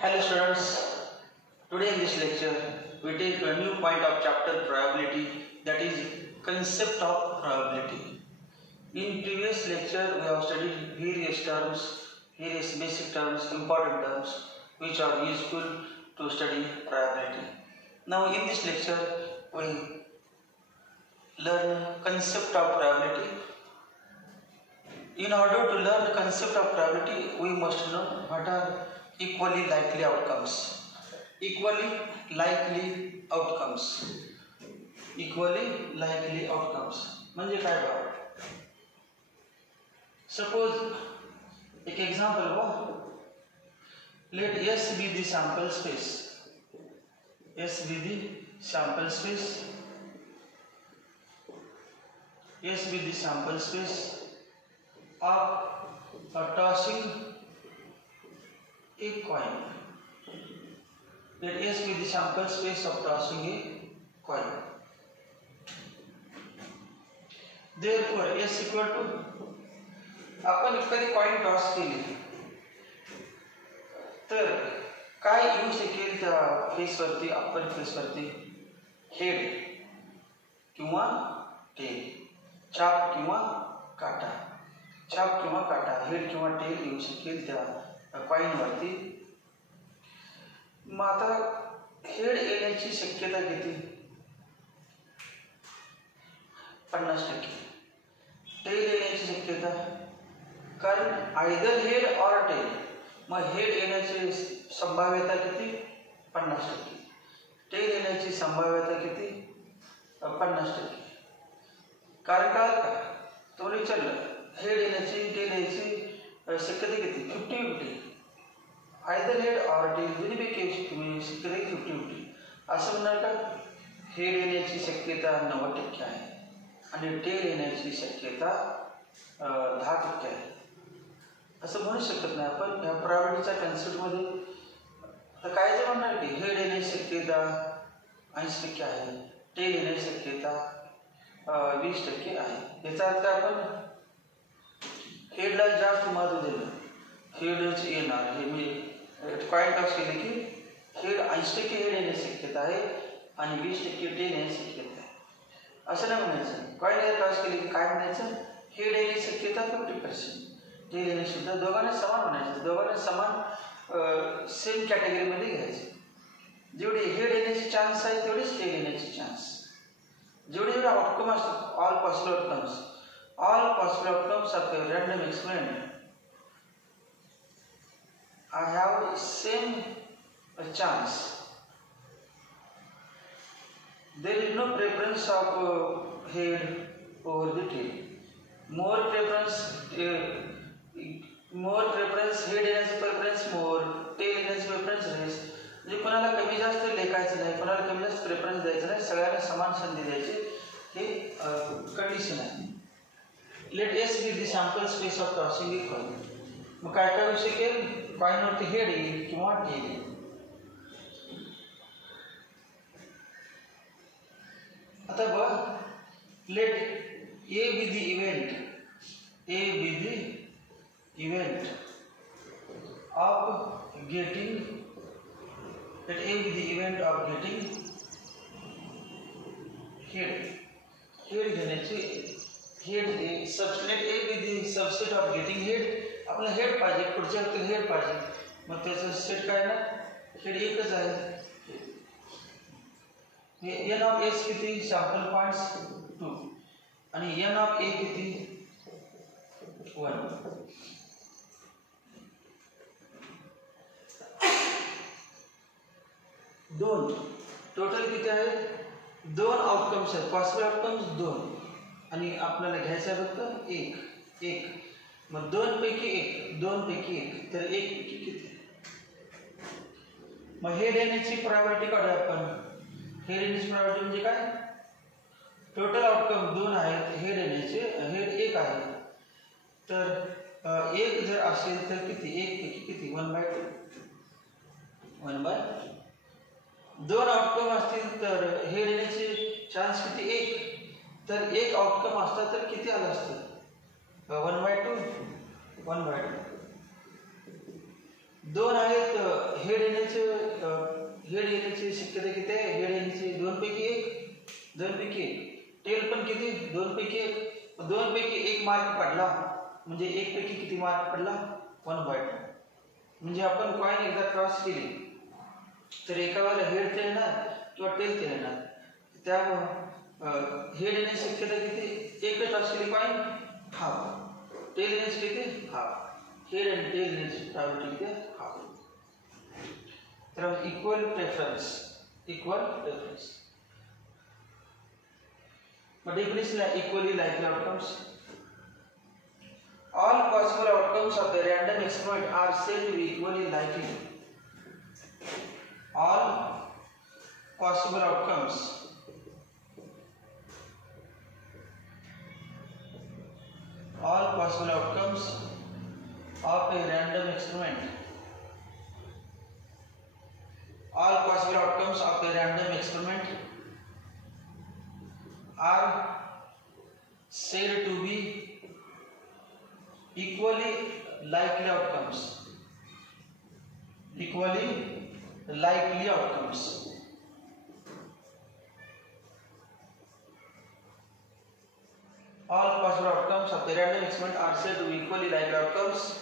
Hello students, today in this lecture we take a new point of chapter probability, that is concept of probability. In previous lecture we have studied various terms, various basic terms, important terms which are useful to study probability. Now in this lecture we learn concept of probability. In order to learn the concept of probability, we must know what are equally likely outcomes. Equally likely outcomes. Equally likely outcomes. म्हणजे काय बघा? Suppose एक example बघा. Let S be the sample space. S be the sample space. S be the sample space of tossing a coin. Let S be the sample space of tossing a coin. Therefore, S equal to आपण एखादी coin toss केली तर काय येऊ शकेल त्या फेसवरती, अप्पर फेसवरती? हेड किंवा टेल, चाप किंवा काटा. चाप किंवा काटा, हेड किंवा टेल येऊ शकेल त्या कॉइनवरती. मग आता हेड येण्याची शक्यता किती? 50%. टेल येण्याची शक्यता, कारण आयदर हेड ऑर टेल. मग हेड येण्याची संभाव्यता किती? 50%. टेल येण्याची संभाव्यता किती? 50%. कारण काय का तो विचारलं हेड येण्याची टेल येण्याची शक्यता किती? 50-50. आयदर हेड ऑर टेल दोन्हीपैकी तुम्ही शक्यता 50-50 असं म्हणणार का? हेड येण्याची शक्यता 90% आहे आणि टेल येण्याची शक्यता 10% आहे असं म्हणू शकत नाही आपण. या प्रोबॅबिलिटीच्या कन्सेप्टमध्ये तर काय जर म्हणणार की हेड येण्याची शक्यता 80% आहे, टेल येण्याची शक्यता 20% आहे. याचा अर्थ आपण हेडला जास्त महत्त्व दिलं, हेडच येणार. हे मी कॉइन टॉस केले की हेड 80% हेड येण्याची शक्यता आहे आणि 20% टेल येण्याची शक्यता आहे असं नाही म्हणायचं. कॉइन टॉस केले की काय म्हणायचं? हेड येण्याची शक्यता 50%, टेल येण्याची सुद्धा दोघांना समान म्हणायचं. दोघांना समान सेम कॅटेगरीमध्ये घ्यायचं. जेवढे हेड येण्याची चान्स आहे तेवढेच टेल येण्याची चान्स. जेवढे जेवढे आउटकम असतात, all possible outcomes of a random experiment I have same chance. There is no preference of head over the tail. More preference head येण्याची preference more, tail येण्याची preference less. म्हणजे कोणाला कमी जास्त लेखायचं नाही, कोणाला कमी जास्त प्रेफरन्स द्यायचं नाही, सगळ्यांना समान संधी द्यायची. हे कंडिशन आहे. Let S be the sample space of tossing a coin. मग काय काय होऊ शकेल? कॉइनवरती हेड येईल किंवा टेल येईल. आता बघ, let A be the event, A be the event of getting, let A be the event of getting head. Head घेण्याची, head let A be the subset of getting head. आपला हेड पाहिजे, पुढच्या व्यक्तीला हेड पाहिजे. मग त्याचं सेट काय ना? हेड एकच आहे. एन ऑफ एस किती? सॅम्पल पॉइंट्स 2 आणि एन ऑफ ए किती? 1. दोन टोटल किती आहेत? 2 आउटकम्स आहेत, पॉसिबल आउटकम्स 2 आणि आपल्याला घ्यायचं आहे फक्त एक. मग 2 पैकी 1 तर 1 पैकी किती? मग हेड येण्याची प्रोबॅबिलिटी काढूया आपण. हेड येण्याची प्रोबॅबिलिटी म्हणजे काय? टोटल आउटकम 2 आहेत, हेड येण्याचे, हेड 1 आहे. तर 1 जर असेल तर किती? 1 पैकी किती? 1/2. 1/2. 2 आउटकम असतील तर हेड येण्याचे चान्स किती? 1. तर 1 आउटकम असता तर किती आलं असतं? 1/2. दोन आहेत हेड येण्याची शक्यता किती आहे? हेड येण्याची दोन पैकी एक टेल पण किती? दोन पैकी एक मार्क पडला म्हणजे एक पैकी किती मार्क पडला? 1/2. म्हणजे आपण कॉइन एकदा क्रॉस केली तर एका वेळेला हेड ते येणार किंवा टेल ते येणार. त्यामुळे हेड येण्याची शक्यता किती? एक क्रॉस केली कॉइन हाफ, टेल येण्याची किती? हाफ. हेड आणि टेल येण्याची प्रोबॅबिलिटी किती? हाफ. तर equal preference. But definition equally likely outcomes. All possible outcomes of the random experiment are said to be equally likely. All possible outcomes of a random experiment. All possible outcomes of a random experiment are said to be equally likely outcomes. All possible outcomes of the random experiment are said to be equally likely outcomes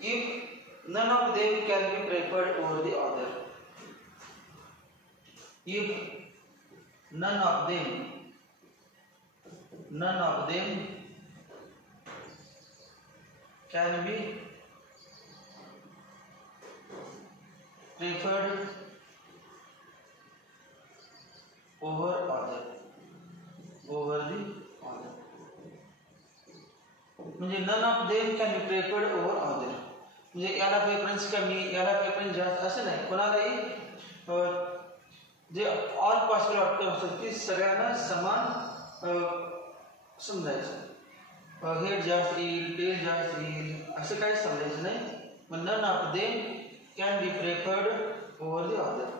if none of them can be preferred over the other. If none of them can be preferred over the other. म्हणजे none of them can be preferred over other. म्हणजे याला प्रेफरन्स कमी, याला प्रेफरन्स जास्त असं नाही. कोणालाही जे all possible outcome असतात ती सगळ्यांना समान समजायचं. हेड जास्त येईल, टेल जास्त येईल असं काही समजायचं नाही. पण none of them can be preferred over the other.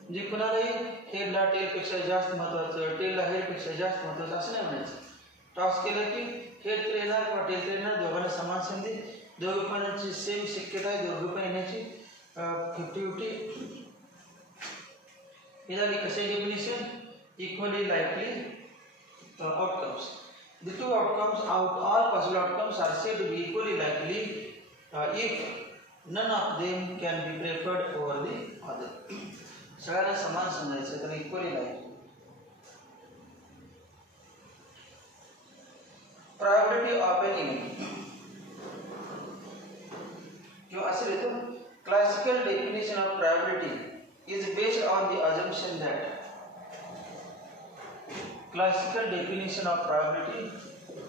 म्हणजे कुणालाही हेडला टेलपेक्षा जास्त महत्त्वाचं, टेलला हेडपेक्षा जास्त महत्त्वाचं असं नाही म्हणायचं. टॉस केलं की हेड तर येणार किंवा टेल तर येणार, दोघांना समान संधी, दोघे पण सेम शक्यता आहे, दोघे पण येण्याची 50-50. Here is the definition: equally likely outcomes. The two outcomes out all possible outcomes are said to be equally likely if none of them can be preferred over the other. सगळ्यांना समान समजायचं तर equally likely. Probability of an event. जो असे लिहितो, classical definition of probability is based on the assumption that classical definition of probability is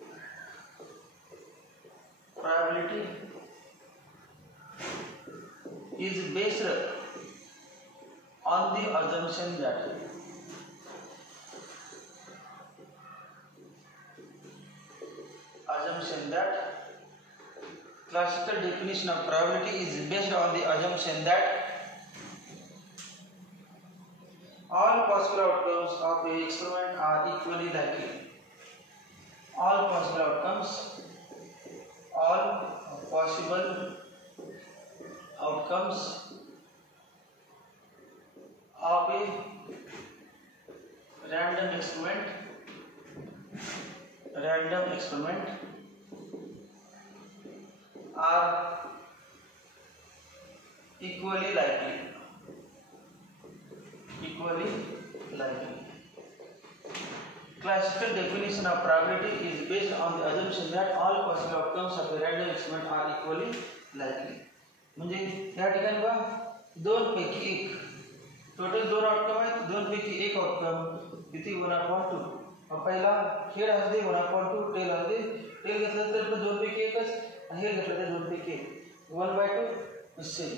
based on the assumption that classical definition of probability is based on the assumption that all possible outcomes of the experiment are equally likely. All possible outcomes of a random experiment are equally likely. Classical definition of probability is based on the assumption that all possible outcomes of a random experiment are equally likely. म्हणजे या ठिकाणी बघा 2 पैकी 1 टोटल 2 आउटकम आहेत, 2 पैकी 1 आउटकम किती 1/2. पहिला हेड असते 1/2, टेल असते, टेल घेतलं तर 2 पैकी 1च, हेड घेतलं तर 2 पैकी 1, 1/2 निश्चित.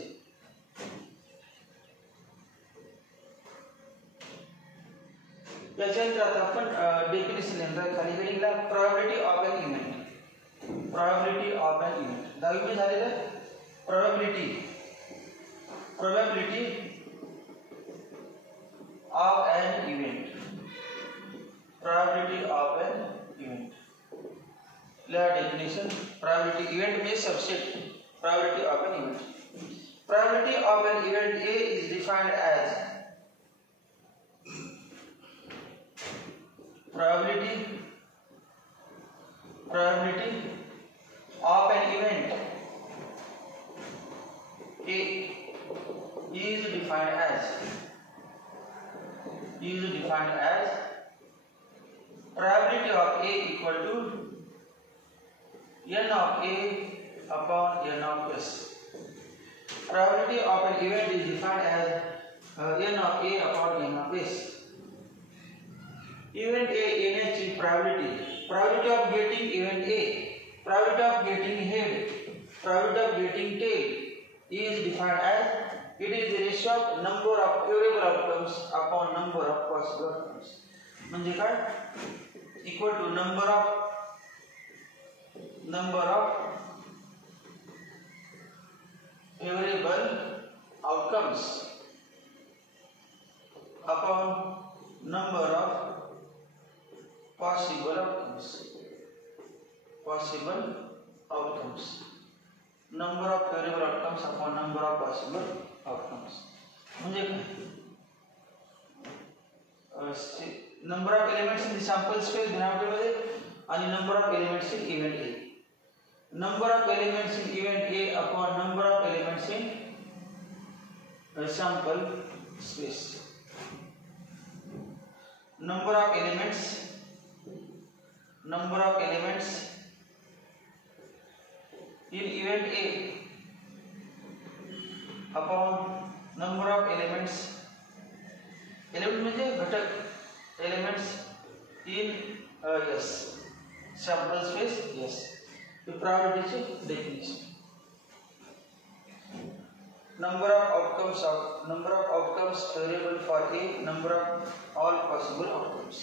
त्याच्यानंतर आता आपण डेफिनेशन लिहिणार खाली हेडिंगला प्रोबॅबिलिटी ऑफ एन इव्हेंट. दहावी झालेलं आहे. Probability of an event definition. Probability event may subset probability of an event. Probability of an event A is defined as probability of an event A is defined as probability of A equal to n of A upon n of S. Probability of an event is defined as n of A upon n of S. Event A NH probability of getting event A, probability of getting head, probability of getting tail is defined as it is the ratio of number of favorable outcomes upon number of possible outcomes. म्हणजे काय? Equal to number of favorable outcomes upon number of possible outcomes. Number of favorable outcomes upon number of possible outcomes. म्हणजे number of elements in the sample space denominator मध्ये आणि number of elements in event A. Number of elements in event A upon number of elements in sample space. Number of elements in event A upon number of elements म्हणजे घटक elements in yes sample space yes. The probability definition. Number of outcomes favorable for A, number of all possible outcomes.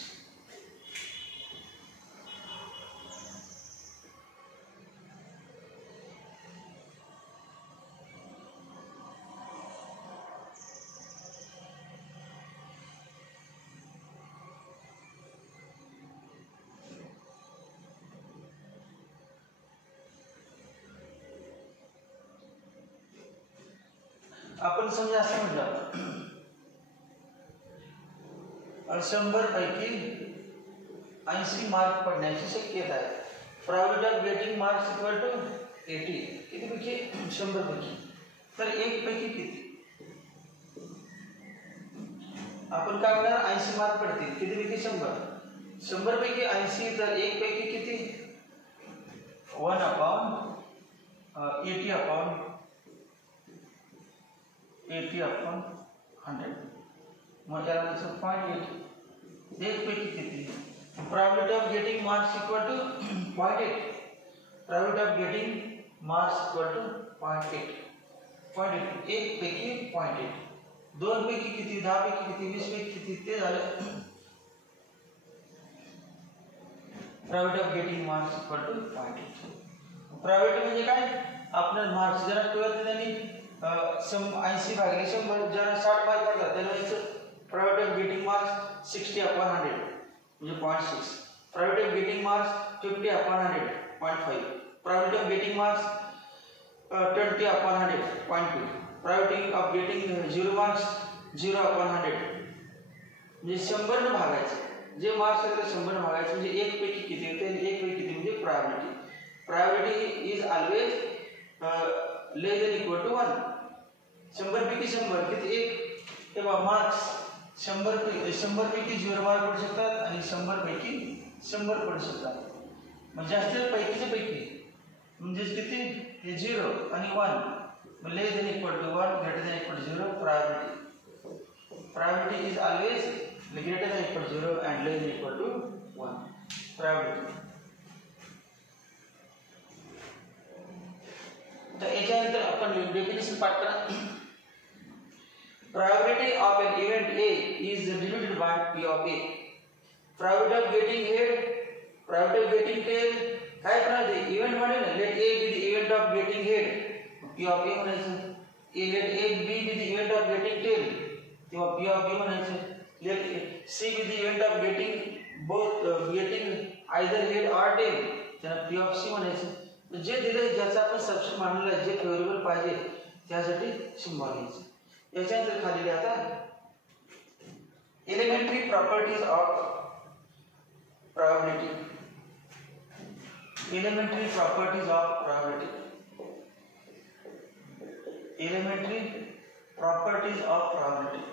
आपण समजा असं म्हटलं 100 पैकी 80 मार्क पडण्याची शक्यता आहे. probability of getting marks equal to 80. किती पैकी 100 पैकी तर एक पैकी किती आपण काय म्हणणार 80 मार्क पडतील किती पैकी 100 पैकी 80 तर एक पैकी किती 1 upon 80 upon 100 मग त्याला म्हणायचं 0.8 एक पैकी किती probability of getting marks equal to 0.8 probability of getting marks equal to 0.8 एक पैकी 0.8 दोन पैकी किती 10 पैकी किती 20 पैकी किती ते झालं probability of getting marks equal to 0.8 probability म्हणजे काय आपल्याला मार्क्स जरा 12th मध्ये 80 भागिले 100 जरा 60 मार्क पडतात त्याला probability of getting marks 60 upon 100 म्हणजे 0.6 probability of getting marks 50 upon 100 0.5 probability of getting marks 20 upon 100 0.2 probability of getting 0 marks 0 upon 100 म्हणजे 100 ने भागायचं जे मार्क्स आहेत ते 100 ने भागायचं म्हणजे एक पैकी किती होते एक पैकी किती म्हणजे probability is always less than equal to 1 100 पैकी 100 किती एक तेव्हा मार्क्स 100 पैकी 0 मार्क पडू शकतात आणि 100 पैकी 100 पडू शकतात म्हणजे जास्त पैकीचे पैकी म्हणजे किती हे 0 आणि 1 less than equal to 1 greater than equal to 0 probability is always greater than equal to 0 and less than equal to 1 probability. तर याच्यानंतर आपण डेफिनेशन पाठ करा probability of an event A is divided by P of A. Probability of getting head, probability of getting tail. काय करायचं इव्हेंट मध्ये ना let A be the event of getting head, P of A म्हणायचं. let A be the event of getting tail, तेव्हा P of B म्हणायचं. let C be the event of getting both getting either head or tail, त्याला P of सी म्हणायचं. जे दिले ज्याचा आपण सबस्टिट्यूट मांडलेला आहे, जे फेवरेबल पाहिजे त्यासाठी सिम्बॉल घ्यायचं. याच्यानंतर खाली आता elementary properties of probability. Elementary properties of probability. Elementary properties of probability.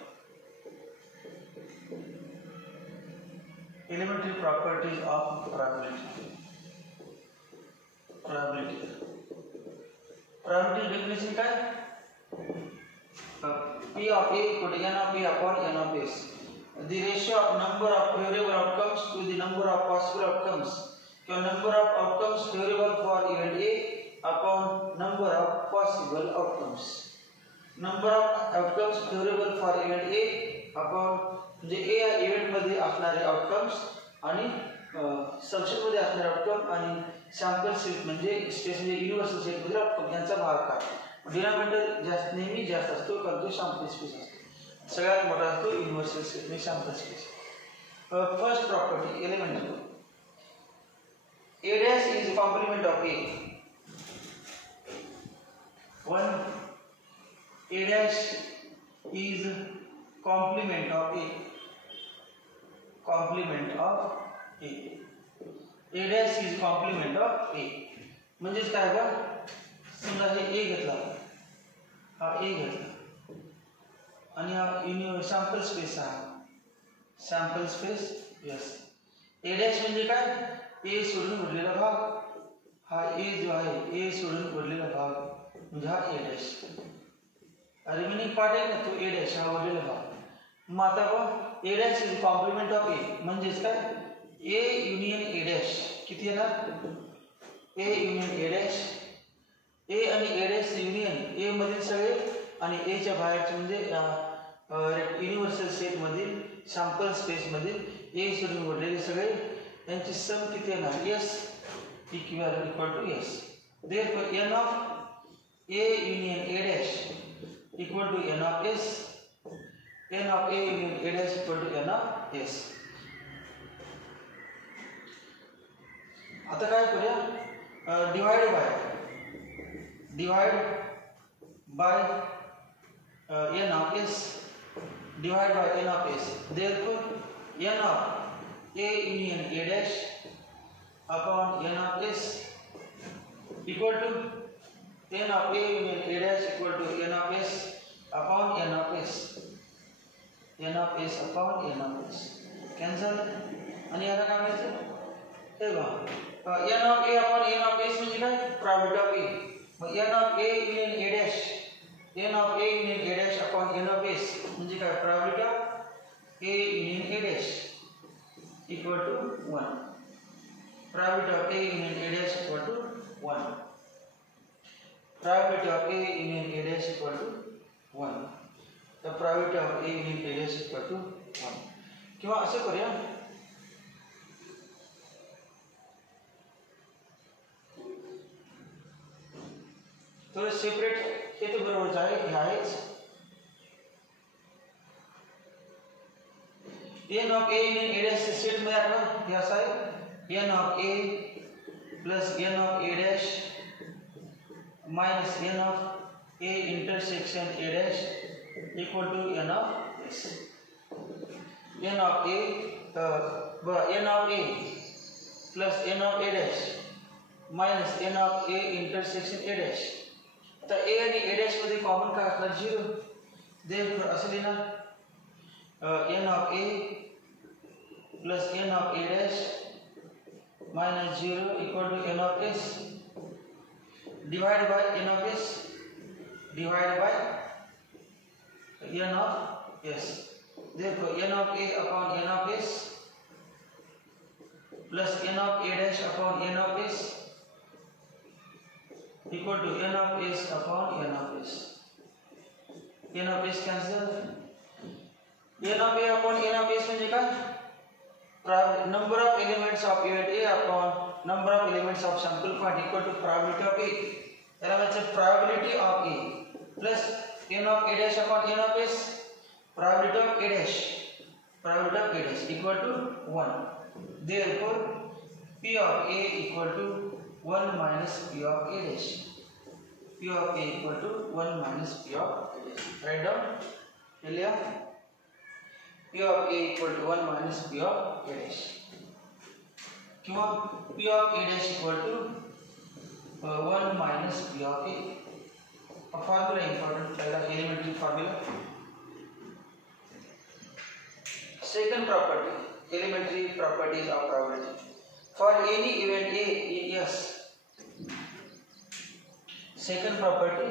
Elementary properties of probability. Probability. Probability definition काय? P of A equal to N of A upon N of S. The ratio of number of favorable outcomes to the number of possible outcomes. So number of outcomes favorable for event A upon number of possible outcomes. Number of outcomes favorable for event A upon म्हणजे A या इव्हेंट मध्ये असणारे आउटकम्स आणि सबसेट मध्ये असणारे आउटकम आणि sample set म्हणजे स्पेस म्हणजे युनिव्हर्सल सेट मध्ये आउटकम यांचा भागाकार. डिनॉमिनेटर जास्त नेहमी जास्त असतो कारण तो सॅम्पल स्पेस असतो. सगळ्यात मोठा असतो युनिव्हर्सल सेट म्हणजे sample space. First property elementary. A dash is complement of A. One A dash is complement of A. Complement of A. A dash is complement of A. म्हणजे काय बघ, समजा हे A घेतला, हा A घेतला आणि हा सॅम्पल स्पेस आहे, sample space yes. A dash म्हणजे काय, A सोडून उरलेला भाग. हा A जो आहे A सोडून उरलेला भाग म्हणजे हा A dash. रिमेनिंग पार्ट आहे ना तो A डॅश हा उरलेला भाग. मग आता बघ A dash is complement of A म्हणजेच काय A युनियन A डॅश किती येणार A union A dash. A आणि A डॅश युनियन A मधील सगळे आणि A च्या बाहेरचे म्हणजे युनिव्हर्सल सेट मधील सॅम्पल स्पेस मधील A सोडून उरलेले सगळे यांची सम किती येणार S equal to S. Therefore N of A union A dash equal to N of S. N of A union A dash equal to N of S. आता काय करूया, divide by N of S. Divide by N of S. Therefore N of A union A dash upon N of S equal to N of A union A dash equal to N of S upon N of S. N of S upon N of S. Cancel. आणि याला काय म्हणायचं, हे बघा N of A upon N of S म्हणजे काय probability of A. Mug N of A union A dash, N of A union A dash upon N of S म्हणजे काय probability of A union A dash equal to 1. Probability of A union A dash equal to 1. Probability of A union A dash equal to 1. The probability of A union A dash equal to 1. किंवा असं करूया, थोडं सेपरेट हे तर बरोबरच आहे, हे आहेच. N of A union A dash set मध्ये आठवा हे असं आहे N of A plus N of A dash minus N of A intersection A dash equal to N of S. N of A N of A plus N of A dash minus N of A intersection A dash. आता A आणि A dash मध्ये कॉमन काय असणार 0. देयरफॉर असं लिहिणार N of A plus N of A dash minus 0 equal to N of S. Divide by N of S, divide by N of S. Therefore N of A upon N of S plus N of A dash upon N of S equal to N of S upon N of S. N of S cancel. N of A upon N of S म्हणजे काय, number of elements of event A upon number of elements of sample point equal to probability of A. याला म्हणजे probability of A plus N of A dash upon N of S, probability of A dash equal to 1. Therefore P of A equal to 1 minus P of A dash. P of A equal to 1 minus P of A dash. Write down. Elia. P of A equal to 1 minus P of A dash. किंवा P of A dash equal to 1 minus P of A. A formula important, पहला elementary formula. Second property, elementary properties of probability. For any event A in S. Second property,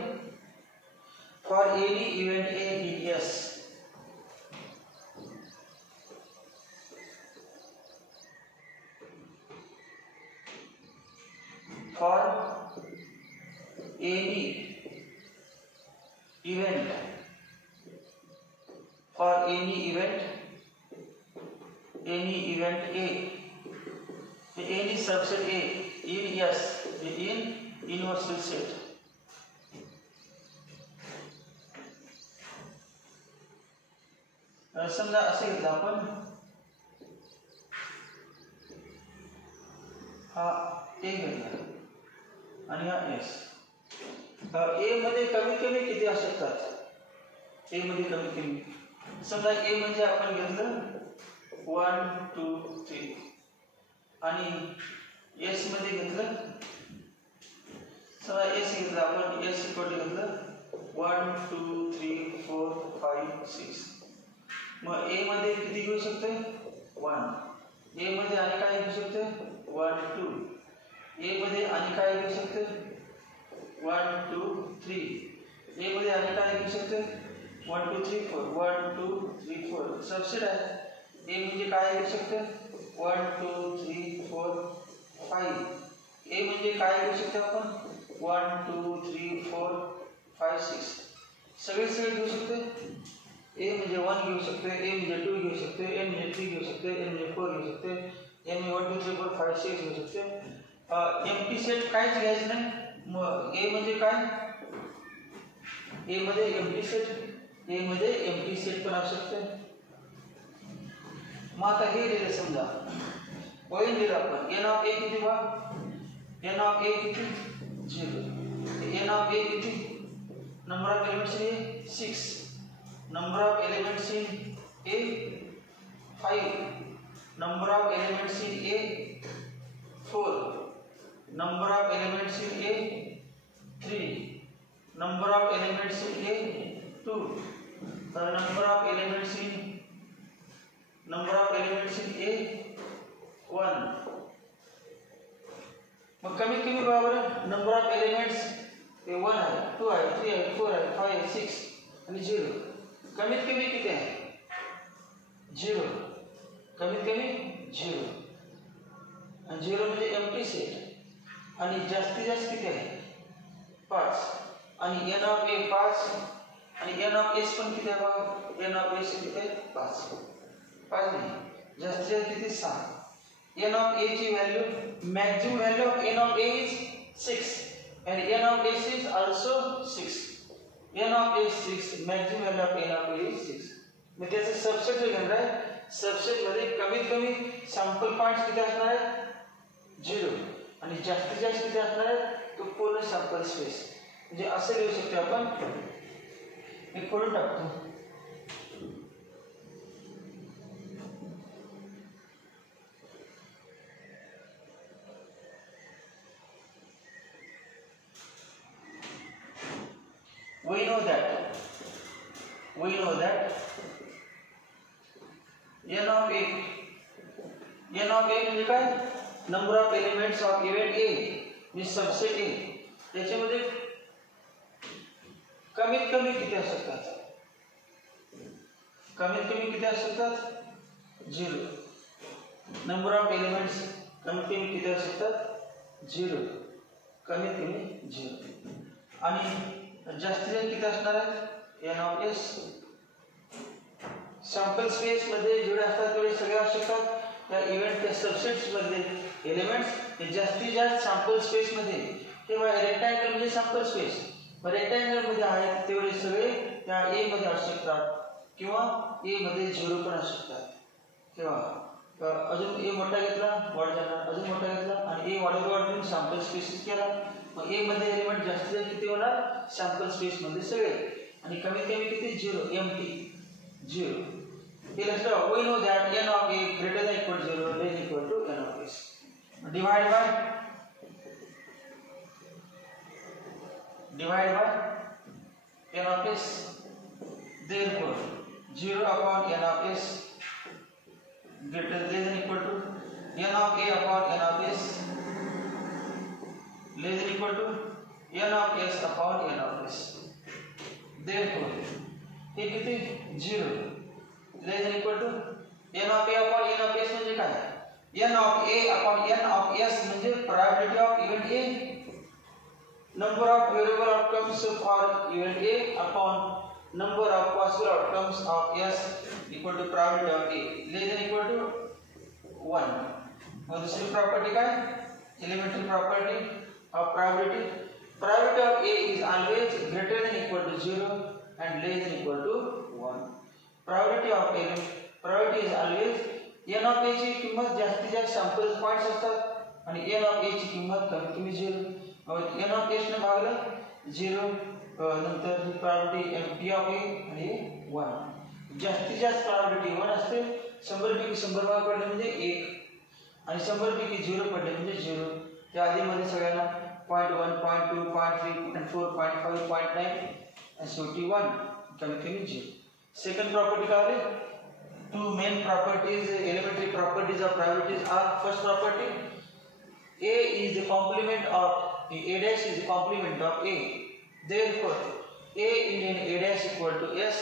for any event A in S. For any event, for any event A, any subset A in S, in universal set. समजा असे घेतलं आपण हा A घेतला आणि हा S. A मध्ये कमीत कमी किती असू शकतात? A मध्ये कमीत कमी समजा A म्हणजे आपण घेतलं 1 2 3 आणि S मध्ये घेतलं समजा S घेतलं आपण S इक्वल टू घेतलं 1 2 3 4 5 6. मग A मध्ये किती घेऊ शकते? 1. A मध्ये आणि काय घेऊ शकते? 1 2. A मध्ये आणि काय घेऊ शकते? 1 2 3. A मध्ये आणि काय घेऊ शकते? 1 2 3 4. 1 2 3 4 सबसेट आहे. A म्हणजे काय घेऊ शकते? 1 2 3 4 5. A म्हणजे काय घेऊ शकते आपण? 1 2 3 4 5 6. सगळे घेऊ शकते. A म्हणजे 1 घेऊ शकते, A म्हणजे 2 घेऊ शकते, N म्हणजे 3 घेऊ शकते, N म्हणजे 4 घेऊ शकते, N म्हणजे 1 2 3 4 5 6 घेऊ शकते. एम्प्टी सेट काहीच घ्यायचं नाही. मग A म्हणजे काय? A मध्ये एम्प्टी सेट, A मध्ये एम्प्टी सेट पण असू शकते. मग आता हे दिले समजा पॉईंट दिला आपण N ऑफ A किती बा? N ऑफ A किती? 0. N ऑफ A किती? Number of elements in A 6. Number of elements in A 5. Number of elements in A 4. Number of elements in A 3. Number of elements in A 2. The number of elements in A 1. मग कमीत कमी बरोबर number of elements A 1 आहे, 2 आहे, 3 आहे, 4 आहे, 5 आहे, 6 आणि 0. कमीत कमी किती आहे? 0. कमीत कमी 0. आणि 0 म्हणजे एम्प्टी सेट. आणि जास्तीत जास्त किती आहे? 5. आणि N ऑफ A 5 आणि N ऑफ S पण किती आहे बघा? N ऑफ S किती आहे? 5. 5 नाही, जास्तीत जास्त किती? 6. N ऑफ A ची value, maximum value of N of A is 6 and N of S is also 6. N of A is 6, maximum value of N of A is 6. मग त्याचं सबसेट जे घेणार आहे, सबसेट मध्ये कमीत कमी सॅम्पल पॉइंट्स किती असणार आहेत? 0. आणि जास्तीत जास्त किती असणार आहेत? तो पूर्ण सॅम्पल स्पेस. म्हणजे असं लिहू शकतो आपण. मी खोडून टाकतो. We know that N of A म्हणजे काय? Number of elements of event A म्हणजे सबसेट A. त्याच्यामध्ये कमीत कमी किती असू शकतात? कमीत कमी किती असू शकतात? 0. नंबर ऑफ एलिमेंट्स कमीत कमी किती असू शकतात? 0. कमीत कमी 0. आणि जास्तीत जास्त किती असणार आहे? N of S. Sample space मध्ये जेवढे असतात तेवढे सगळे असू शकतात. त्या इव्हेंटच्या सबसेट्स मधले एलिमेंट्स हे जास्तीत जास्त सॅम्पल स्पेस मध्ये, तेव्हा रेक्टँगल म्हणजे सॅम्पल स्पेस, रेक्टँगल मध्ये आहेत तेवढे सगळे त्या A मध्ये असू शकतात किंवा A मध्ये 0 पण असू शकतात. तेव्हा अजून ए मोठा घेतला वाढ जाणार, अजून मोठा घेतला आणि ए वाढवून सॅम्पल स्पेस केला, मग ए मध्ये एलिमेंट जास्तीत जास्त किती होणार सॅम्पल स्पेस मध्ये सगळे, आणि कमीत कमी किती 0 एम्प्टी 0. हे लक्षात we know that n of a greater than equal 0 less equal to n of s divide by n of s. Therefore 0 upon n of s greater than equal to n of a upon n of s less than equal to n of s upon n of s. Therefore हे किती 0 less than equal to n of a upon n of s म्हणजे काय, n of a upon n of s म्हणजे probability of event a, number of variable outcomes for event a upon number of possible outcomes of s equal to probability of a less than equal to 1. और दूसरी प्रॉपर्टी काय, elementary property of probability, probability of a is always greater than equal to 0 and less than equal to 1. probability of a, probability is always n of a ची किंमत जास्तीत जास्त sample points असतात आणि n of a ची किंमत कमीत कमी 0 और n of s ने भागलं 0, नंतर ही probability p of a आणि 1. जास्तीत जास्त probability 1 असते, 100 पैकी 100 भाग पडले म्हणजे 1 आणि 100 पैकी 0 पडले म्हणजे 0. त्या आधी मध्ये सगळ्यांना 0.1 0.2 0.3 0.4 0.5 0.9 आणि शेवटी 1 कमीत कमी 0. सेकंड प्रॉपर्टी काय आली, two main properties, elementary properties of probabilities are, first property a is the complement of a dash is the complement of a, therefore a union a dash equal to s,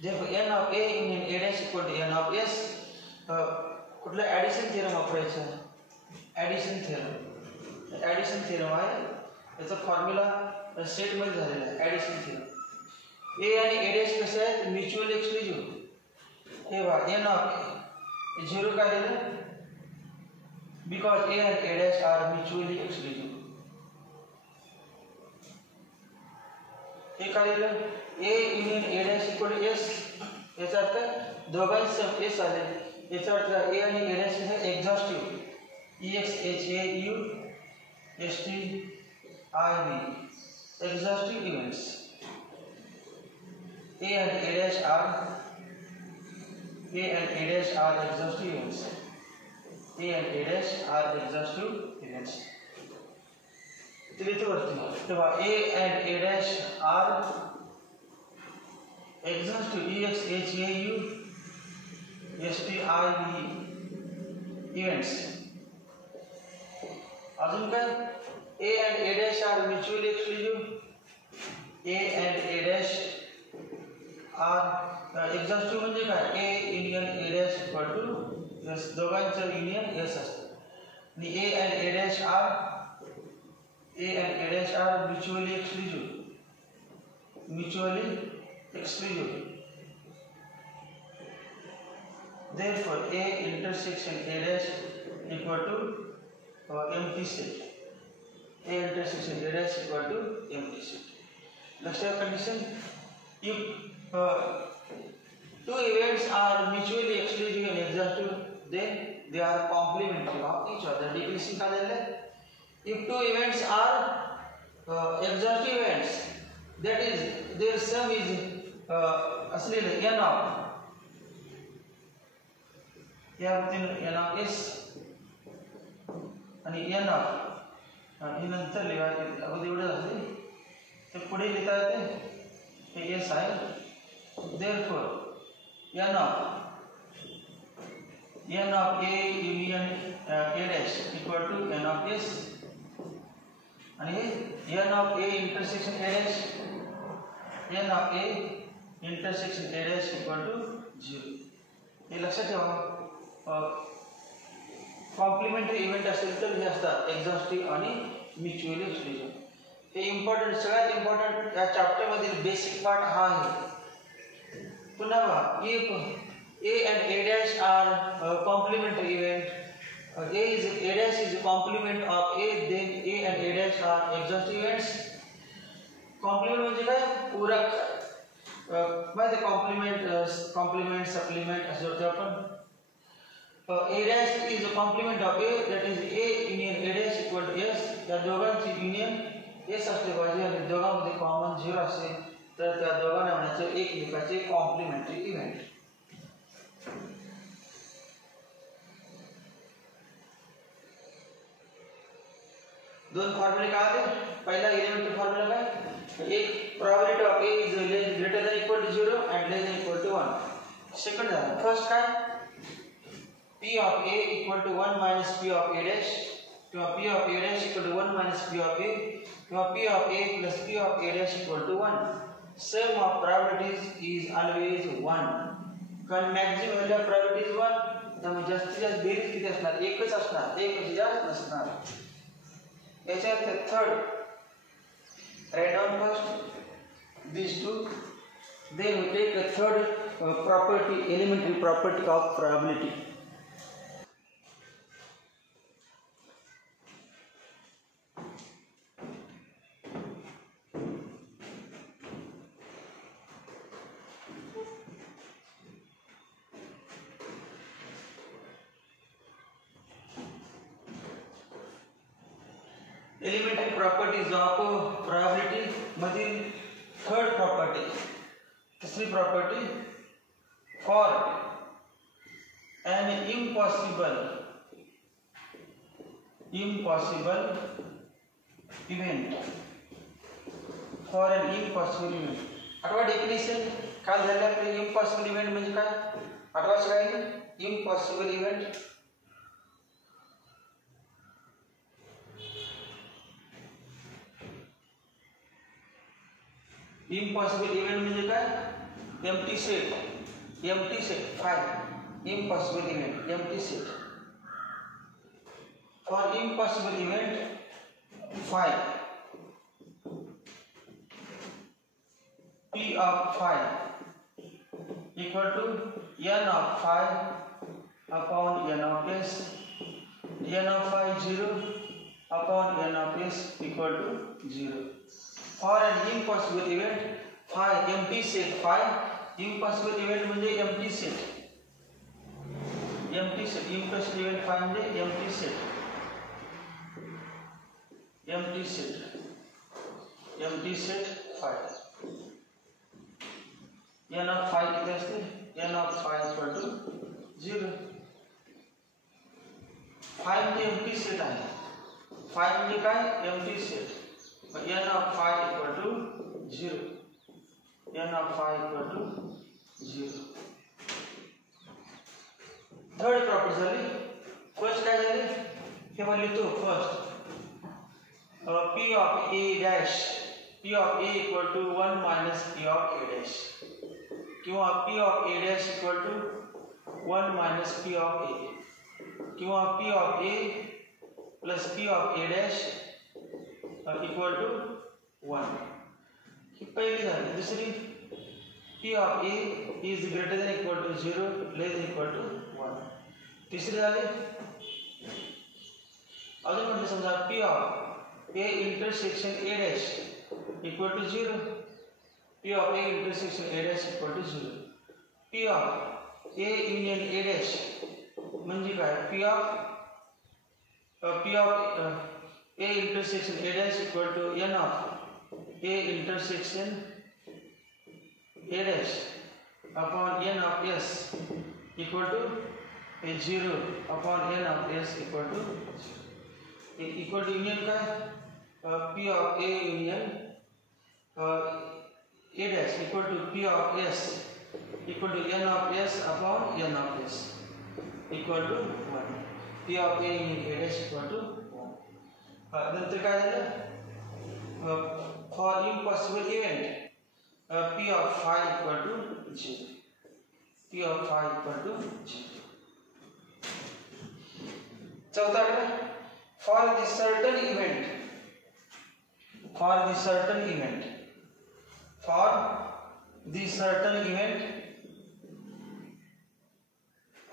therefore n of a union a dash equal to n of s. कुठला addition theorem वापरायचा, addition theorem, addition theorem आहे याचा formula set मध्ये झालेला आहे addition theorem. a आणि a dash कसे आहेत म्युच्युअली एक्सक्लुझिव्ह, हे बघा n of 0 का दिलं because a and a dash are mutually exclusive. हे काय दिलं a union a dash equal to s, याचा अर्थ दोघांचे सम s आले, याचा अर्थ a आणि a dash हे exhaustive exhaustive exhaustive events. a and a dash are exhaustive events. a and a dash are exhaustive events. तेव्हा a and a dash are exhaustive events. अजून काय, a and a dash are mutually exclusive, a and a dash are exhaustive म्हणजे काय, a union a dash equal to s, दोघांचं union s असतं, आणि a and a dash are mutually exclusive. Therefore a intersection a dash equal to empty set, a intersection a dash equal to empty set. Last condition, if two events are mutually exclusive and exhaustive, then they are complementary of each other. DPC का दिले, if two events are exhaustive events, that is their sum is असलेले n of n of s आणि n of हे नंतर लिहायचे, अगोदर एवढं असते ते पुढे लिहिता येते, हे s आहे. Therefore n of a union a dash equal to n of s, आणि n of a intersection a dash, n of a intersection a dash equal to 0. हे लक्षात ठेवा, कॉम्प्लिमेंटरी इव्हेंट असेल तर हे असतात एक्झॉस्टिव्ह आणि म्युच्युअली एक्सक्लुझिव्ह. हे इम्पॉर्टंट, सगळ्यात इम्पॉर्टंट या चॅप्टर मधील बेसिक पार्ट हा आहे. पुन्हा बघा, if a and a dash are complementary event, a dash is a complement of a, then a and a dash are exhaustive events. Complement म्हणजे काय, पूरक, माहिती कॉम्प्लिमेंट सप्लिमेंट असं होतं आपण. A dash is a complement of A, that is A union A dash equal to S. त्या दोघांची union S असले पाहिजे आणि दोघांमध्ये कॉमन 0 असेल तर त्या दोघांना म्हणायचं एकमेकाचे कॉम्प्लिमेंटरी इव्हेंट. दोन फॉर्म्युले काय आले? पहिला एलिमेंटरी फॉर्म्युला काय? एक probability of A is greater than equal to 0 and less than equal to 1. Second झाला. फर्स्ट काय? P of A equal to 1 minus P of A dash, किंवा P of A dash equal to 1 minus P of A, किंवा P of A plus P of A dash equal to 1. Sum of probabilities is always 1. कारण maximum value of probability is 1. त्यामुळे जास्तीत जास्त बेरीज किती असणार? एकच असणार, एकच जास्त नसणार. याच्यात third write down first these two, then we take a third property, elementary property of probability. Elementary properties of probability मधील third property, तिसरी property, for an impossible event, for an impossible event. आठवा डेफिनेशन काय झालं आपले? impossible event म्हणजे काय? आठवा काय? impossible event impossible event म्हणजे काय? empty set 5 impossible event, empty set. For impossible event 5, P of 5 equal to n of 5 upon n of s, n of 5 0 upon n of s equal to 0. For an impossible event 5 empty set 5 impossible event म्हणजे empty set impossible event 5 म्हणजे empty set five. n of 5 किती असते? n of 5 equal to 0. 5 म्हणजे empty set आहे. 5 म्हणजे काय? empty set. n of 5 equal to 0. n of 5 equal to 0. Third property झाली. फर्स्ट काय झाली? हे पण लिहितो. First P of A dash, P of A equal to 1 minus P of A dash, किंवा P of A dash equal to 1 minus P of A, किंवा P of A plus P of A dash equal to 1. ही पहिली झाली. दुसरी P of A is greater than equal to 0 less than equal to 1. तिसरी झाली. अजून म्हटलं समजा P of A intersection A dash equal to 0, P of A intersection A dash equal to 0. P of A union A dash म्हणजे काय? P of A intersection A dash equal to n of A intersection A dash upon n of S equal to a 0 upon n of S equal to 0. Equal to union काय? P of A union A dash equal to P of S equal to n of S upon n of S equal to 1. P of A union A dash equal to 1. नंतर काय झालं? For impossible event P of 5 equal to 0. P of 5 equal to 0. चौथा काय? For the certain event, for the certain event, for the certain event,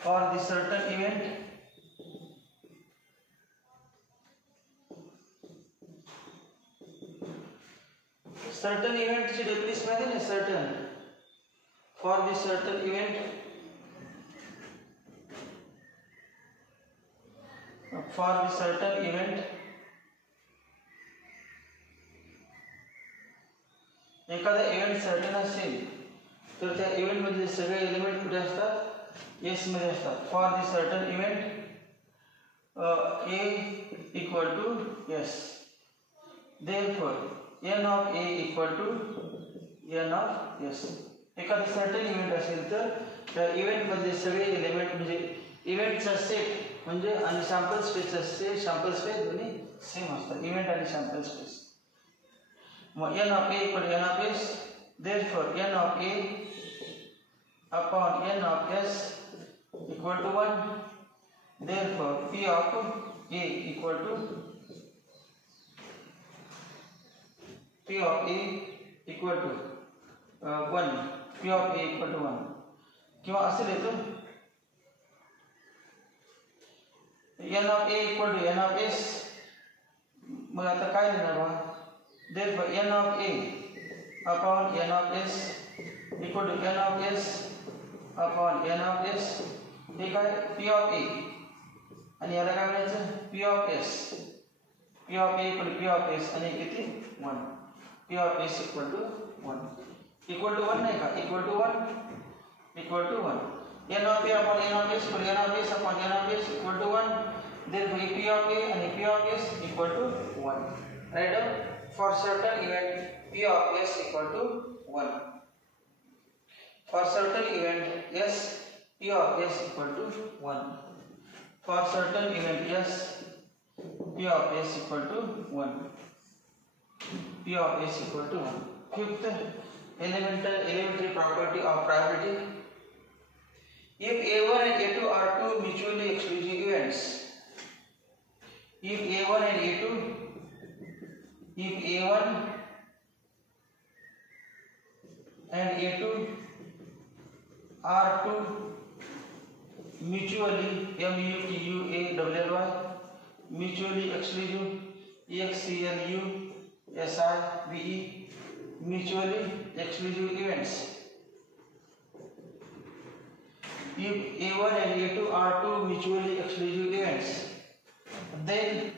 for the certain event, certain event ची डेफिनेशन माहिती आहे ना? certain, for the certain event for the certain event एखादा event certain असेल तर त्या इव्हेंट मधले सगळे एलिमेंट कुठे असतात एस मध्ये असतात for the certain event A equal to S therefore N of A equal to N of S एखादा सर्टन इव्हेंट असेल तर त्या इव्हेंट मधले सगळे एलिमेंट म्हणजे इव्हेंटचा सेट म्हणजे आणि सॅम्पल स्पेसचा सेट सॅम्पल स्पेस दोन्ही सेम असतात इव्हेंट आणि sample space n of a equal to n of s therefore n of a upon n of s equal to 1 therefore p of a equal to p of a equal to 1 p of a equal to 1 किंवा असे लिहितो n of a equal to n of s मग आता काय लिहिणार बा therefore n of a upon n of s equal to n of s upon n of s हे काय p of a आणि याला काय म्हणायचं p of s p of a equal to p of s आणि किती 1 p of s equal to 1 नाही का equal to 1 n of a upon n of s equal to n of s upon n of s equal to 1 therefore p of a and p of s equal to 1 write down for certain event p of s equal to 1 for certain event s p of s equal to 1 for certain event s p of s equal to 1 p of s equal to 1 fifth elementary property of probability if a1 and a2 are two mutually exclusive events if a1 and a2 if a1 and a2 are two mutually mutually exclusive mutually exclusive events if a1 and a2 are two mutually exclusive events then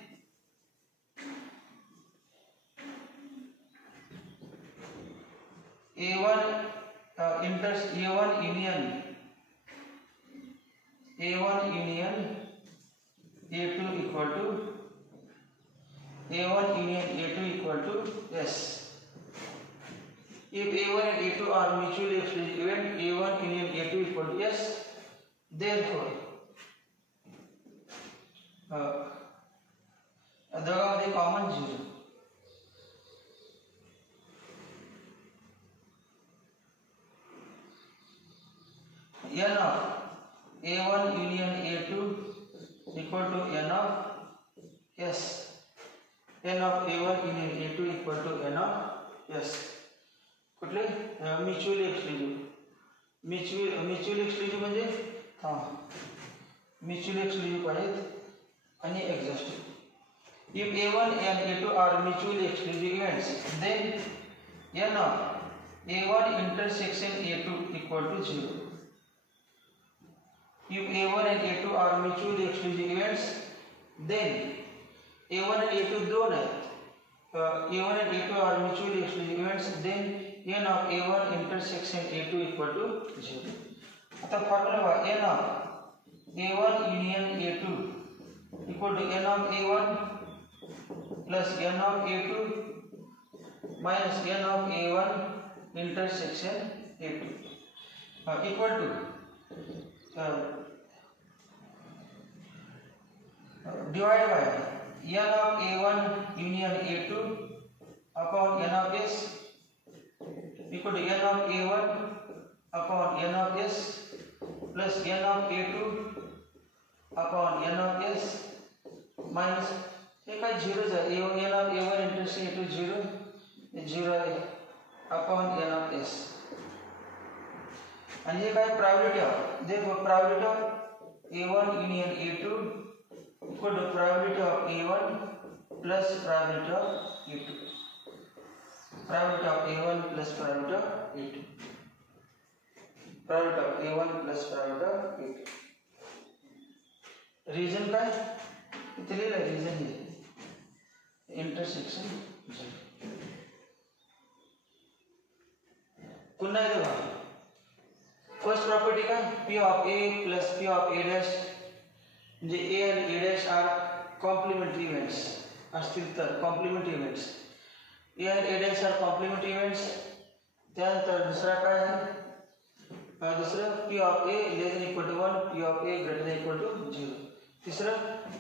A1 union A2 equal to S. If A1 and A2 are mutually exclusive event, A1 union A2 equal to S. Therefore, दोघांमध्ये कॉमन 0. n of a1 union a2 equal to n of s n of a1 union a2 equal to n of s कुठले mutually exclusive म्हणजे mutually exclusive आहेत आणि exhaustive if a1 and a2 are mutually exclusive events then n of a1 intersection a2 equal to 0. If a1 and a2 are mutually exclusive events, then a1 and a2 दोन आहेत a1 and a2 are mutually exclusive events, then n of a1 intersection a2 equal to 0. आता फॉर्म्युला बघा n of a1 union a2 equal to n of a1 plus n of a2 minus n of a1 intersection a2 equal to divided by n of a1 union a2 upon n of s equal to n of a1 upon n of s plus n of a2 upon n of s minus ये काय 0 आहे n of a1 intersection a2 0 आहे upon n of s आणि हे काय probability of देखो probability of a1 union a2 equal to probability of a1 plus probability of a2 probability of a1 plus probability of a2 probability of a1 plus probability of a2 reason काय इथे लिहिलं रिजन हे intersection Z. पुन्हा एकदा बघा. First property काय P of A plus P of A dash म्हणजे A आणि A dash are complementary events असतील तर कॉम्प्लिमेंटरी इव्हेंट्स ए आणि A dash are complementary events. त्यानंतर दुसरा काय आहे दुसरं P of A less than equal to 1 P of A greater than equal to 0. तिसरं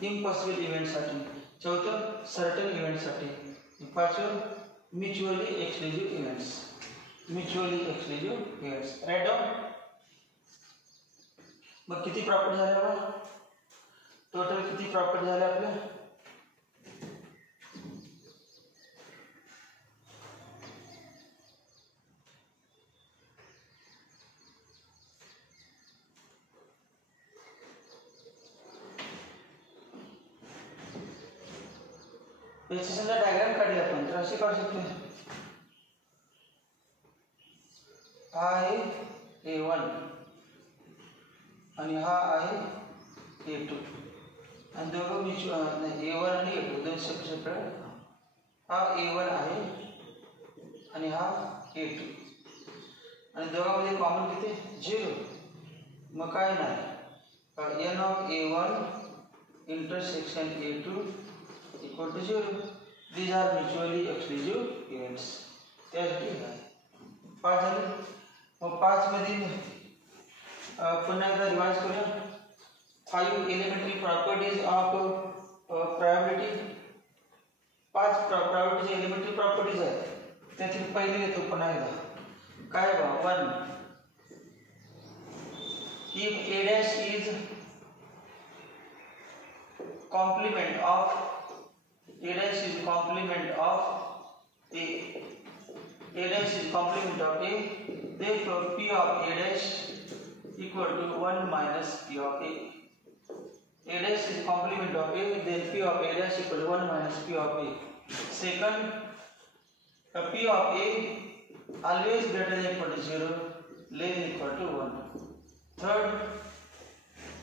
इम्पॉसिबल इव्हेंटसाठी. चौथं सर्टन इव्हेंटसाठी. पाचवं mutually exclusive events. Mutually exclusive events. Write down. मग किती प्रॉपर्टी झाल्या बघा. टोटल किती प्रॉपर्टी झाल्या आपल्या याची समजा डायग्राम काढली आपण तर अशी काढू शकतो. हा आहे A1 आणि हा आहे A2 आणि दोघं म्युच्युअल A1 आणि A2 दोन सेपरेट. हा A1 आहे आणि हा A2 आणि दोघांमध्ये कॉमन किती 0. मग काय नाही n of A1 intersection A2 equal to 0. These are mutually exclusive events. त्यासाठी आहे 5 झाले. मग 5 मधील पुन्हा एकदा रिवाइज करूया. 5 एलिमेंटरी प्रॉपर्टीज ऑफ प्रायोरिटी. 5 प्रायोरिटीचे एलिमेंटरी प्रॉपर्टीज आहेत. त्यातील पहिली येतो पुन्हा एकदा काय बघा 1 if a dash is complement of A dash is complement of A. A dash is complement of A. Therefore, P of A dash equal to 1 minus P of A. A dash is complement of A. Then P of A dash equal to 1 minus P of A. Second, P of A always greater than equal to 0, less than equal to 1. Third,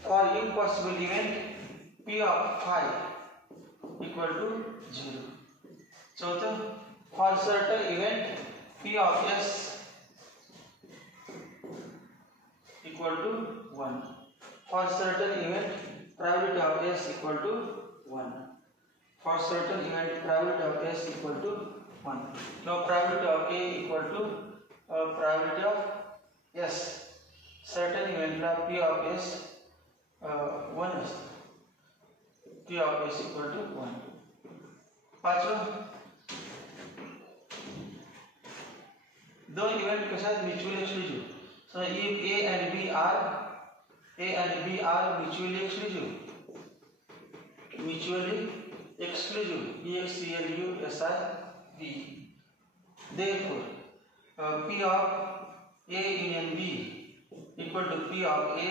for impossible event, P of phi equal to 0. Chauthah, for certain event P of S equal to 1. For certain event probability of S equal to 1. For certain event probability of S equal to 1. Now probability of A equal to probability of S. Certain event la P of S 1 is P of S equal to 1. पाचवं दोन इव्हेंट कशा आहेत mutually exclusive. So if A and B are mutually exclusive EXCLUSIV. Therefore P of A union B equal to P of A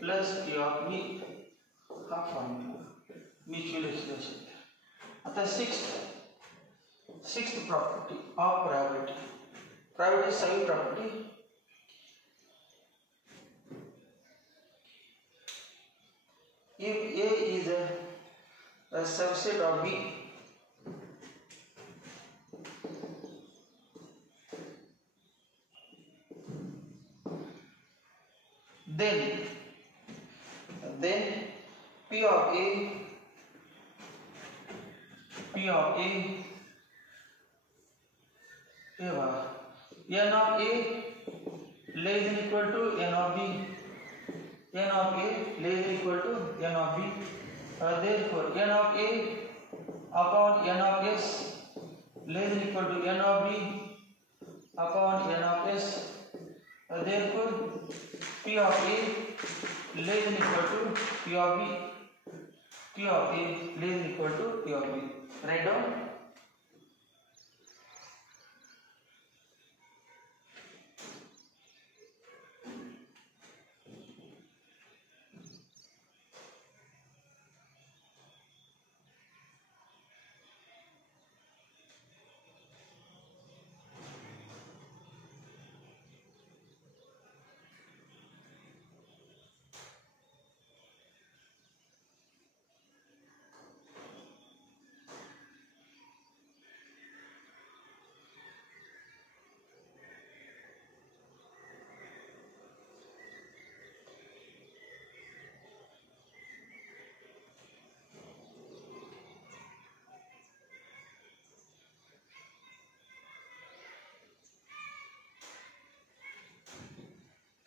plus P of B. हा formula mutually exclusive. आता sixth property of probability. Probability is same property. If A is a subset of B, then P of A n of A less than equal to n of B. N of A less than equal to n of B. Therefore n of A upon n of S less than equal to n of B upon n of S. Therefore P of A less than equal to P of B. P of A less than equal to P of B. Write down.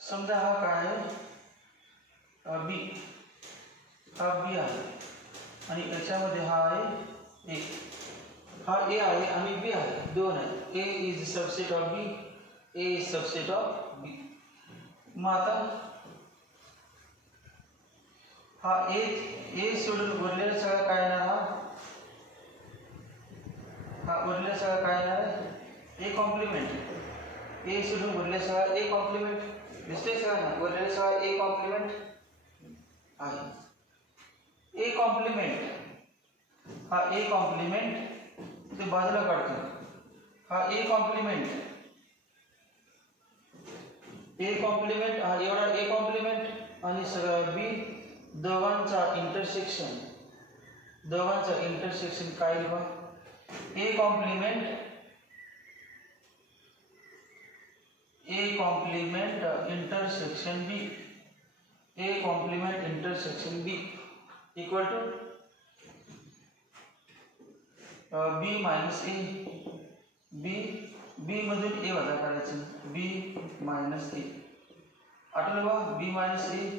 समजा हा काय आहे बी, हा बी आहे आणि याच्यामध्ये हा आहे ए, हा ए आहे आणि बी आहे, दोन आहे. A is subset of B, A is subset of B. मग आता हा ए सोडून उरलेला सगळं काय येणार, हा उरलेला सगळं काय येणार आहे ए कॉम्प्लिमेंट. ए सोडून उरलेला सगळं ए कॉम्प्लिमेंट दिसते सगळं ना, उरलेला सगळं ए कॉम्प्लिमेंट आहे. ए कॉम्प्लिमेंट, हा ए कॉम्प्लिमेंट ते बाजूला काढतो, हा ए कॉम्प्लिमेंट, ए कॉम्प्लिमेंट हा एवढा ए कॉम्प्लिमेंट आणि सगळं बी, दोघांचा इंटरसेक्शन, दोघांचा इंटरसेक्शन काय लिहा, A complement, A complement intersection B, A complement intersection B equal to B minus A. B मधून ए वजा करायचं, बी मायनस ए. आठवलं बा, B minus A.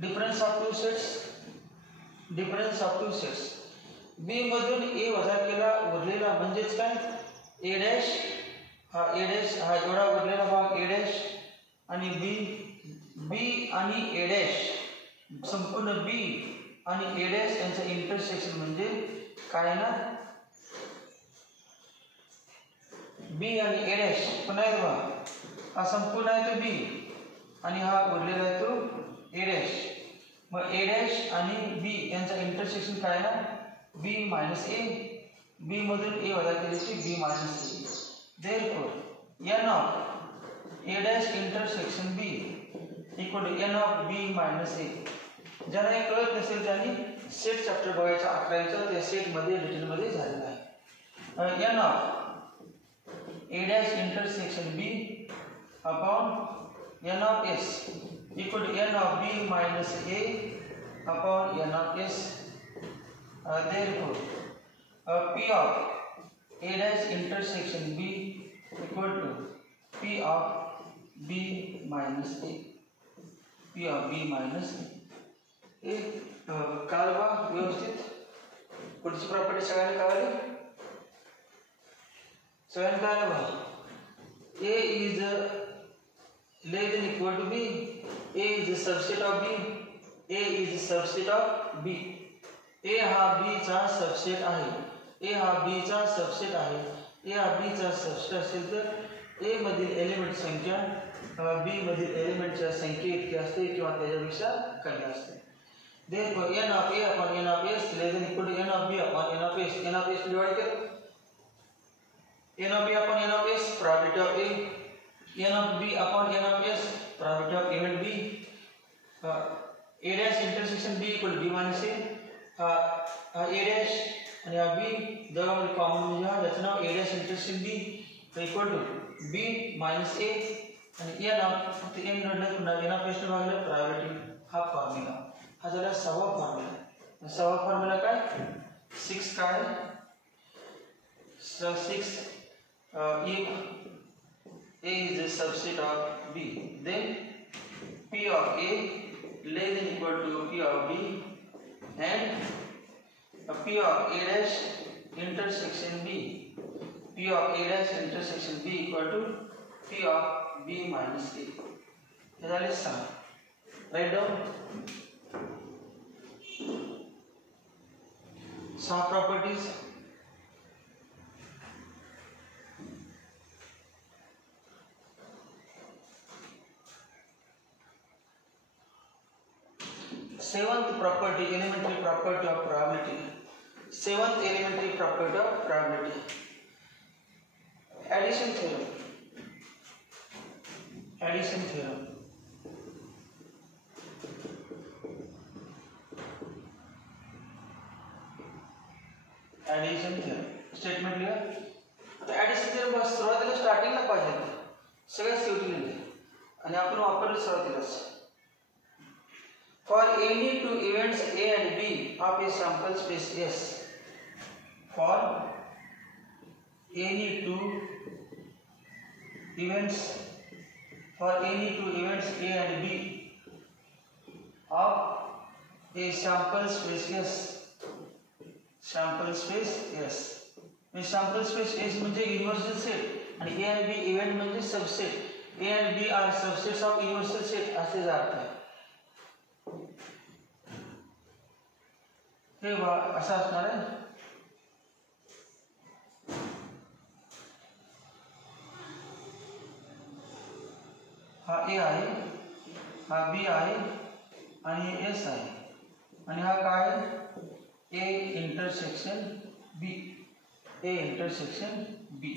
Difference of two sets, difference of two sets. B मधून A वजा केला उरलेला म्हणजेच काय ए डॅश, हा ए डॅश हा एवढा उरलेला भाग ए डॅश आणि बी आणि ए डॅश, संपूर्ण बी आणि ए डॅश यांचं इंटरसेक्शन म्हणजे काय ना, बी आणि ए डॅश पुन्हा एकदा हा संपूर्ण आहे तो बी आणि हा उरलेला आहे तो A dash. Mug A dash आणि बी यांचा इंटरसेक्शन काय ना, बी मायनस ए. बी मधून ए वजा केले की B minus A. Therefore N of A dash intersection B equal to N of B minus A. ज्यांना हे कळत नसेल त्यांनी सेट चॅप्टर बघायचा 11वीचा, त्या सेटमध्ये डिटेलमध्ये झालेला आहे. N of A dash intersection B upon N of S equal to N of B minus A upon N of S. Therefore P of A dash intersection B equal to P of B minus A, P of B minus A. हे काल बा व्यवस्थित पुढची प्रॉपर्टी सगळ्यांना कळली, सगळ्यांना कळलं बा. A is less than equal to B, A is a subset of B, A is a subset of B. ए हा बी चा सबसेट आहे, ए हा बी चा सबसेट आहे. ए हा बी चा सबसेट असेल तर ए मधील एलिमेंट संख्या बी मधील एलिमेंटच्या संख्ये इतकी असते किंवा त्याच्यापेक्षा कमी असते. Therefore n of a upon n of s less than equal to n of b upon n of s. n of s divide करो, n of b upon n of s probability of a, n of b upon n of s probability of event b. A dash intersection b equal to b minus a. हा A dash आणि हा बी दोघांमध्ये कॉमन म्हणजे हा ज्याचं नाव A dash intersection B equal to B minus A आणि n of फक्त एन नडलं पुन्हा एन ऑफ एस भागलं प्रायोरिटी. हा फॉर्म्युला हा झाला 6वा फॉर्म्युला. 6वा फॉर्म्युला काय 6 काय 6 if A is a subset of B then P of A less than equal to P of B and P of A dash intersection B, P of A dash intersection B equal to P of B minus A. That is sum. Write down some properties. Seventh property, elementary property of probability. Seventh elementary property of probability. Addition theorem. Addition theorem. Addition theorem. Statement लिहा. आता addition theorem बस सुरुवातीला स्टार्टिंगला पाहिजे, सगळ्यात शेवटी लिहिले आणि आपण वापरले सुरुवातीलाच. For any two events A and B of a sample space S, for any two events for any two events A and B of a sample space S. Sample space S. म्हणजे sample space S म्हणजे universal set आणि A and B event म्हणजे subset. A and B are subsets of universal set असे अर्थ आहे. हे असं असणार आहे. हा ए आहे, हा बी आहे आणि हे एस आहे आणि हा काय A intersection B. A intersection B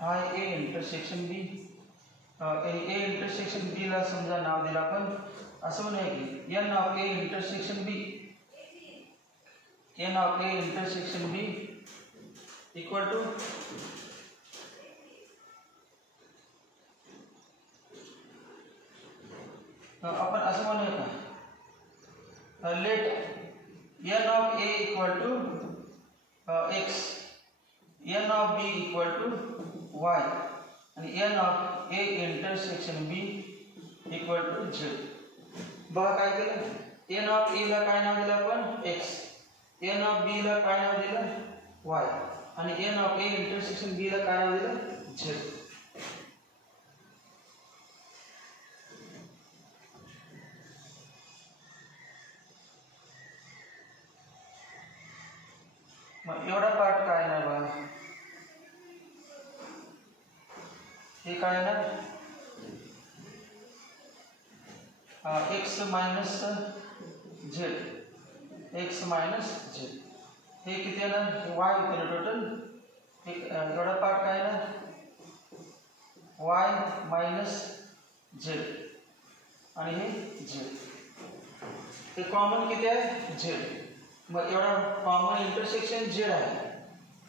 हा A intersection B. A intersection B ला समजा नाव दिलं आपण असं म्हणूया की n of A intersection B. N of A intersection B equal to आपण असं म्हणूया का let n of A equal to X, n of B equal to Y आणि n of A intersection B equal to Z. बघा काय केलं, N of ए ला काय नाव दिलं आपण एक्स, एन ऑफ बी ला काय नाव दिलं वाय आणि n of A intersection B ला काय नाव दिलं झेड. मग एवढा पार्ट काय नाही बघा, हे काय ना X minus Z, X minus Z हे किती आहे ना वाय होते ना टोटल. एवढा पार्ट काय ना वाय मायनस झेड आणि हे झेड. हे कॉमन किती आहे झेड. मग एवढा कॉमन इंटरसेक्शन झेड आहे.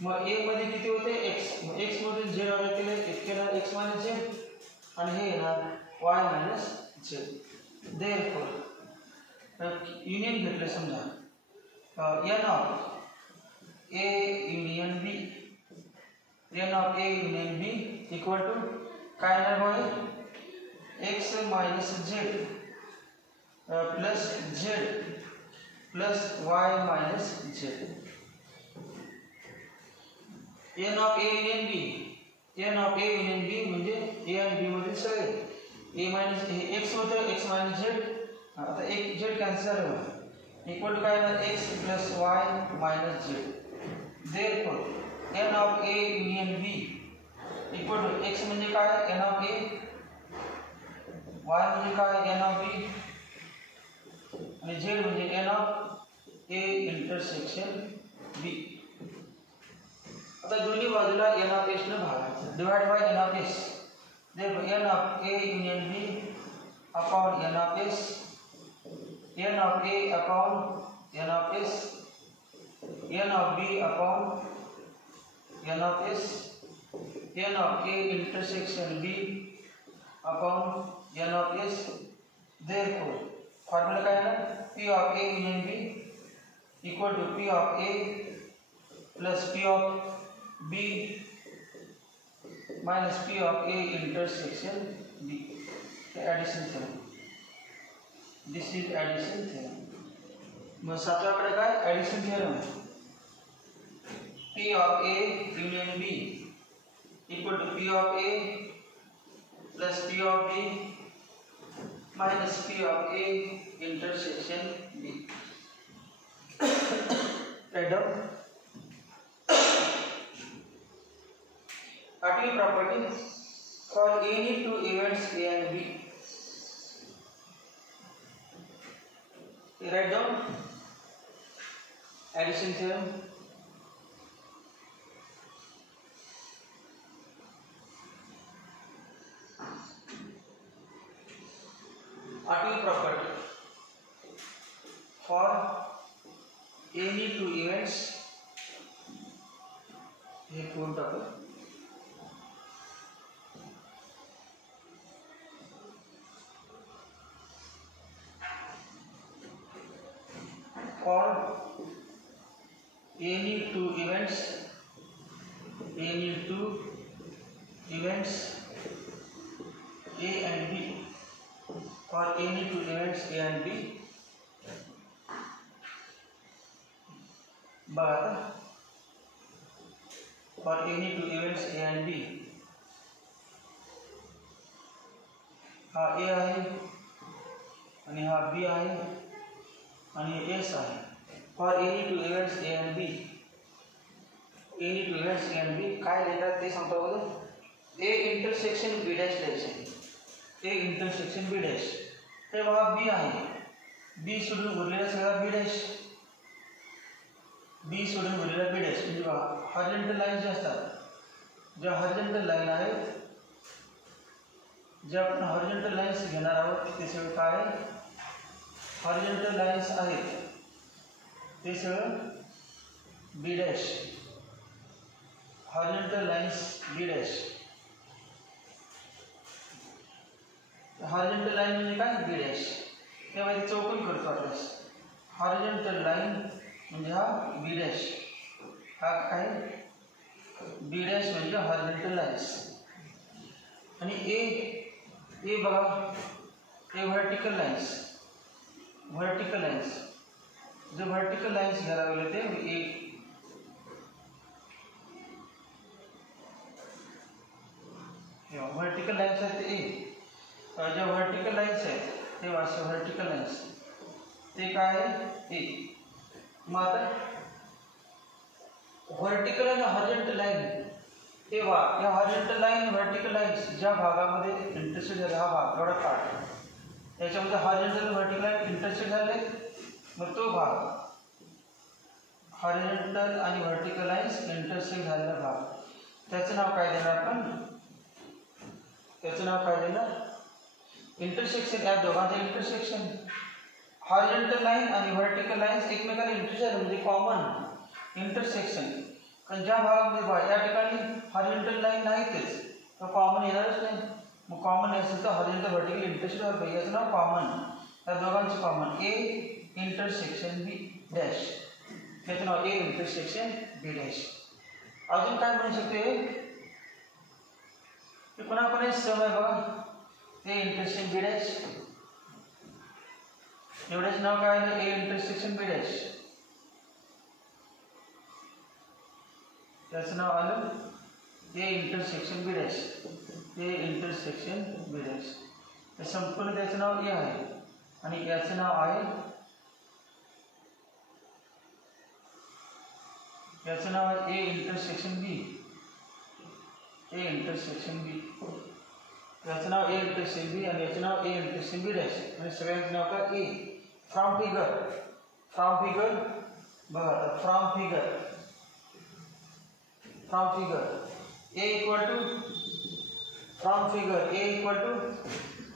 मग ए मध्ये किती होते एक्स, मग एक्स मधून झेड आला केलं केलं एक्स मायनस झेड आणि हे येणार Y minus Z. Therefore union घेतलं समजा N of A union B, N of A union B equal to काय येणार बघा X minus Z plus Z plus Y minus Z. N of A union B, N of A union B म्हणजे A आणि B मधील सगळे A minus X होतं x minus Z. आता एक झेड कॅन्सल झालं इक्वल टू काय ना X plus Y minus Z. Therefore n of A union B equal to X म्हणजे काय एन ऑफ ए, वाय म्हणजे काय एन ऑफ बी आणि झेड म्हणजे n of A intersection B. आता दोन्ही बाजूला एन ऑफ एस ने भागायचं, divide by n of S. देखो n of A union B upon N of S, n of A upon N of S, n of B upon N of S, n of A intersection B upon N of S. Therefore formula काय आहे ना P of A union B equal to P of A plus P of B minus P of A intersection B. Addition theorem, this is addition theorem. मग सातवाकडे काय addition theorem P of A union B equal to P of A plus P of B minus P of A intersection B. Write down. Atomic property for any two events A and B. Write down addition theorem. Atomic property for any two events. ये पूर्ण topic for any two events, any two events A and for any two events A and B. But for any two events A and B, हा A आहे आणि हा B आहे आणि S आहे. For any two events A and B, any two events A and B काय लिहितात ते सांगतो बघा. A इंटरसेक्शन B डॅश लिहायचे. A intersection B dash. हे बघा B आहे. B सोडून उरलेला सगळा B डॅश. B सोडून उरलेला B डॅश म्हणजे बघा हॉरिझॉन्टल लाईन जे असतात, ज्या हॉरिझॉन्टल लाईन आहेत, जे आपण हॉरिझॉन्टल लाईन्स घेणार आहोत ते सगळं काय आहे, हॉरिझॉन्टल लाईन्स आहेत ते सगळं B dash. Horizontal lines B dash. Horizontal line म्हणजे काय B डॅश. त्यामध्ये चौकोन करतो आपल्यास. हॉरिझॉन्टल लाईन म्हणजे हा B डॅश. हा काय B डॅश म्हणजे हॉरिझॉन्टल लाईन्स. आणि ए बघा a vertical lines. Vertical lines J vertical lines घ्यायला लागले ते ए. व्हर्टिकल लाईन्स आहेत ते ए. ज्या व्हर्टिकल लाईन्स आहेत ते वाटतं व्हर्टिकल लाईन्स ते काय आहे ए. मग आता व्हर्टिकल आणि हॉरिझॉन्टल लाईन हे वा या हॉरिझॉन्टल लाईन व्हर्टिकल लाईन्स ज्या भागामध्ये इंटरसेक्ट झाले, हा भाग एवढा पार्ट याच्यामध्ये हॉरिझॉन्टल आणि व्हर्टिकल लाईन इंटरसेक्ट झाले, मग तो भाग हॉरिझॉन्टल आणि व्हर्टिकल लाईन्स इंटरसेक्ट झालेला भाग, त्याचं नाव काय देणार आपण, त्याचं नाव काय देणार इंटरसेक्शन. या दोघांचं इंटरसेक्शन. हॉरिझॉन्टल लाईन आणि व्हर्टिकल लाईन्स एकमेकांना इंटरसेक्ट म्हणजे कॉमन इंटरसेक्शन. कारण ज्या भागामध्ये या ठिकाणी हॉरिझॉन्टल लाईन नाहीतच तर कॉमन येणारच नाही. मग कॉमन असेल तर हॉरिझॉन्टल व्हर्टिकल इंटरसेक्ट व्हायला पाहिजे. याचं नाव कॉमन. या दोघांचं common A intersection B dash. याचं नाव ए इंटरसेक्शन बी डॅश. अजून काय म्हणू शकते ते कोणाकोणी सम आहे बघा. ए इंटरसेक्शन बी डॅश एवढेच नाव काय आहे ए इंटरसेक्शन बी डॅश. त्याचं नाव आलं A intersection B dash. A intersection B dash. हे संपूर्ण त्याचं नाव ए आहे आणि याचं नाव आहे, याचं नाव आहे A intersection B. A intersection B याचं नाव ए इंटरसेक्शन बी आणि याचं नाव ए इंटरसेक्शन बी डॅश. आणि सगळ्यांचं नाव काय A. From figure. From figure बघा आता from figure. From figure A equal to from figure A equal to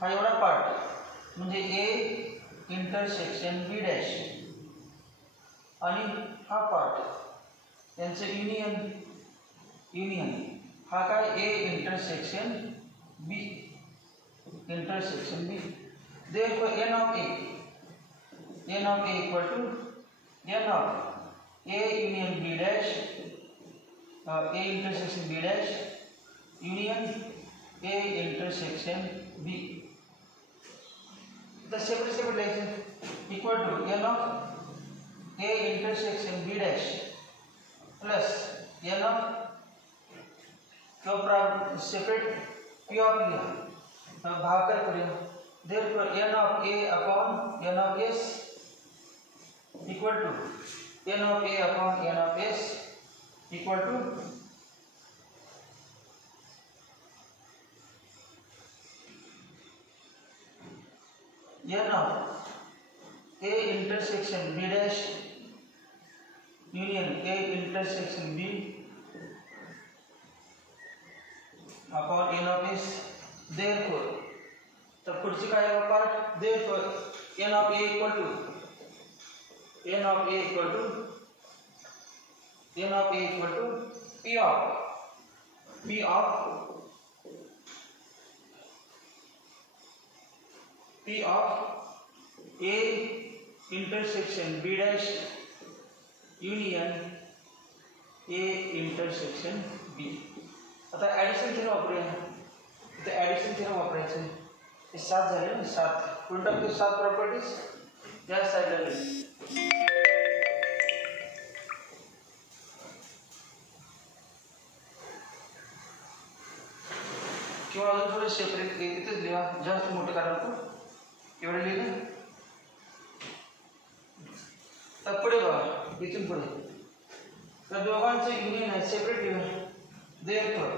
हा एवढा पार्ट म्हणजे ए इंटरसेक्शन बी डॅश आणि हा पार्ट यांचं युनियन. युनियन हा काय A intersection B. Intersection B. therefore n of a equal to n of a union b dash a intersection b dash union a intersection b. The separate relation equal to n of a intersection b dash plus n of separate p of लिहा भागाकार करूया. therefore n of a upon n of s equal to n of a upon n of s equal to n of a intersection b dash union a intersection b upon n of s. therefore तर पुढची काय आहे part. therefore n of a equal to n of a equal to n of a equal to p of p of a intersection b dash union a intersection b. आता addition theorem वापरूया. इथे addition theorem वापरायचं. हे 7 झाले ना, 7 कोण टाकतो 7 प्रॉपर्टीज या साईडला लिहितो. किंवा अजून थोडं सेपरेट इथेच लिहा, जास्त मोठं करा नको. एवढं लिहिलं तर पुढे बघा, इथून पुढे तर दोघांचं युनियन आहे, सेपरेट लिहा. Therefore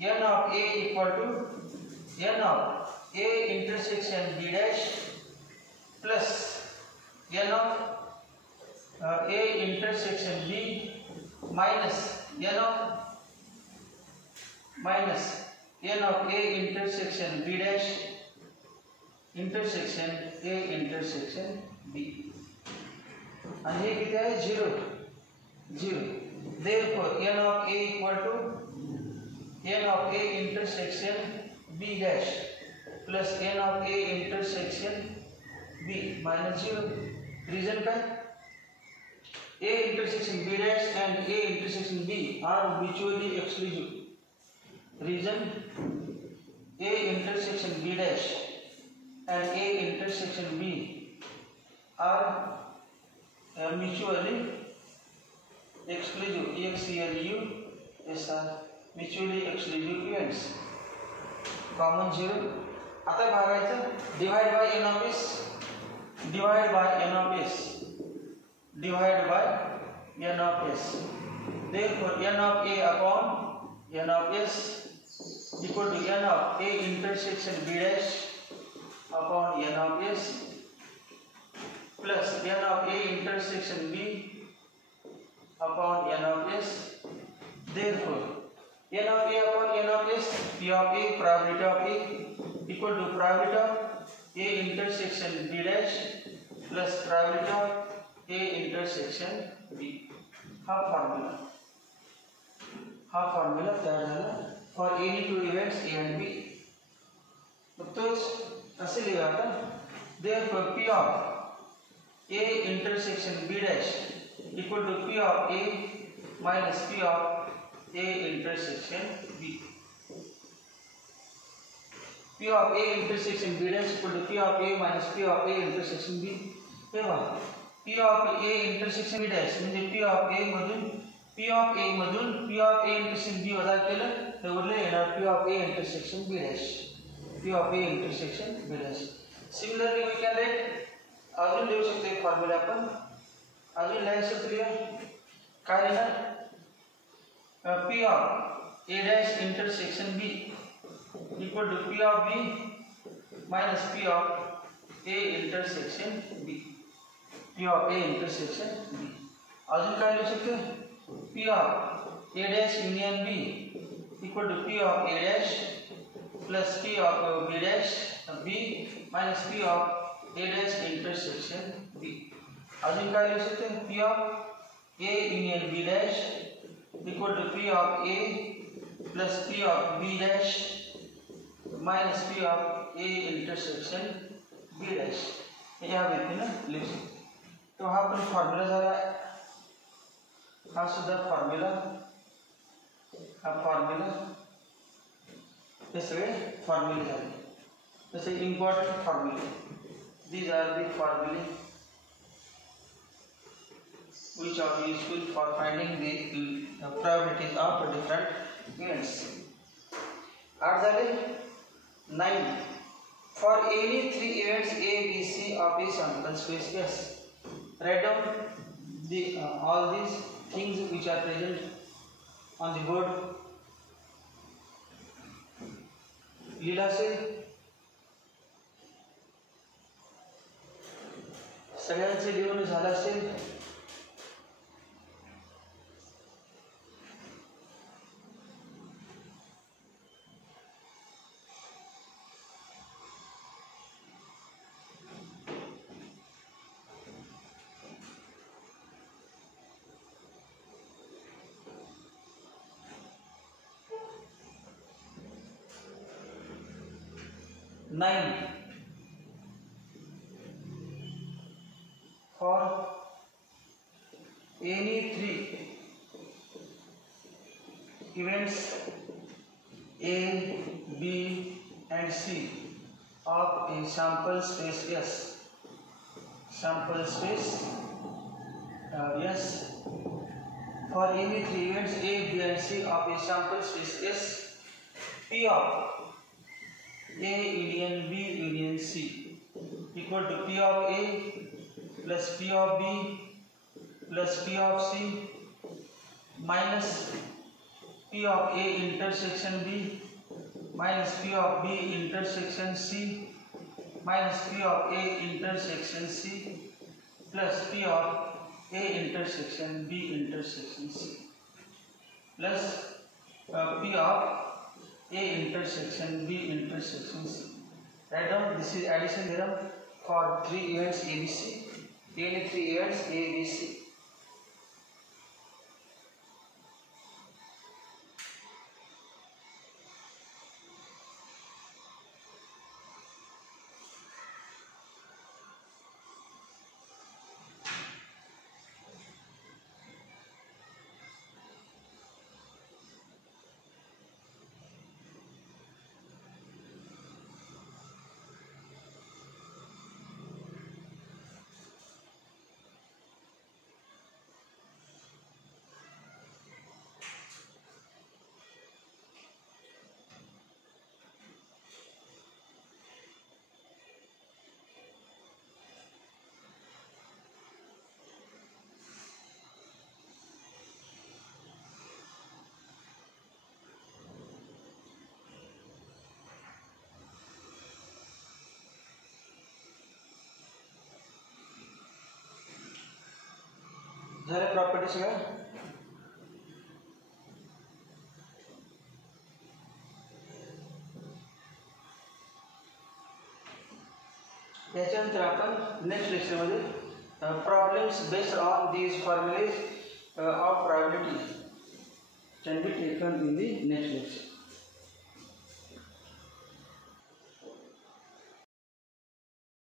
n of a equal to n of a intersection b dash plus n of a intersection b minus n of a intersection b dash intersection a intersection b. आणि हे किती आहे 0 0. Therefore n of a equal to n of a intersection b dash plus n of a intersection b minus 0. Reason काय? a intersection b dash and a intersection b are mutually exclusive. Reason a intersection b dash and a intersection b are mutually exclusive. EXCLUSR mutually exclusive events. Common 0. आता भागायचं divide by n of s, divide by n of s, divide by n of s. Therefore n of a upon n of s equal to n of a intersection b dash upon n of s plus n of a intersection b upon n of s. Therefore n of a upon n of s, p of a, probability of a equal to probability of a intersection b dash plus probability of a intersection b. हा फॉर्म्युला तयार झाला for any two events a and b. तोच असे लिहा आता. Therefore p of a intersection b dash equal to p of a minus p of a intersection b. p of a intersection b dash equal to p of a minus p of a intersection b. हे बघा p of a intersection b dash म्हणजे p of a मधून p of a intersection b वजा केलं तर उरले येणार p of a intersection b dash. p of a intersection b dash. Similarly we can write अजून लिहू शकतो फॉर्म्युला आपण अजून लिहायचं क्लियर काय लिहिणार p of a dash intersection b equal to p of b minus p of a intersection b. p of a intersection b अजून काय लिहू शकतो p of a dash union b equal to p of a dash plus p of b dash b minus p of a dash intersection b. अजून काय लिहू शकते p of a union b dash equal to p of a plus p of b dash minus p of a intersection b dash. या रीतीने लिहू शकते. तो हा पण फॉर्म्युला झाला. हा सुद्धा फॉर्म्युला, हा फॉर्म्युला, हे सगळे फॉर्म्युले झाले. जसे इम्पॉर्टंट फॉर्म्युले. These are the formulae which are useful for finding the probabilities of different events. आठ झाले. 9. For any 3 events A, B, C of a sample space S, write down all these things which are present on the board. लिहिलं असेल सगळ्यांचे लिहून झालं असेल. Nine. For any 3 events A, B and C of a sample space S. Sample space S for any three events A, B and C of a sample space S, P of A union B union C equal to P of A plus P of B plus P of C minus P of A intersection B minus P of B intersection C minus P of A intersection C plus P of A intersection B intersection C plus P of A intersection B intersection C. Write down, this is addition theorem for three events ABC. Any three events ABC. झाले प्रॉपर्टी सगळ्या. याच्यानंतर आपण नेक्स्ट लेक्चरमध्ये problems based on these formulas of probability can be taken in the next lecture.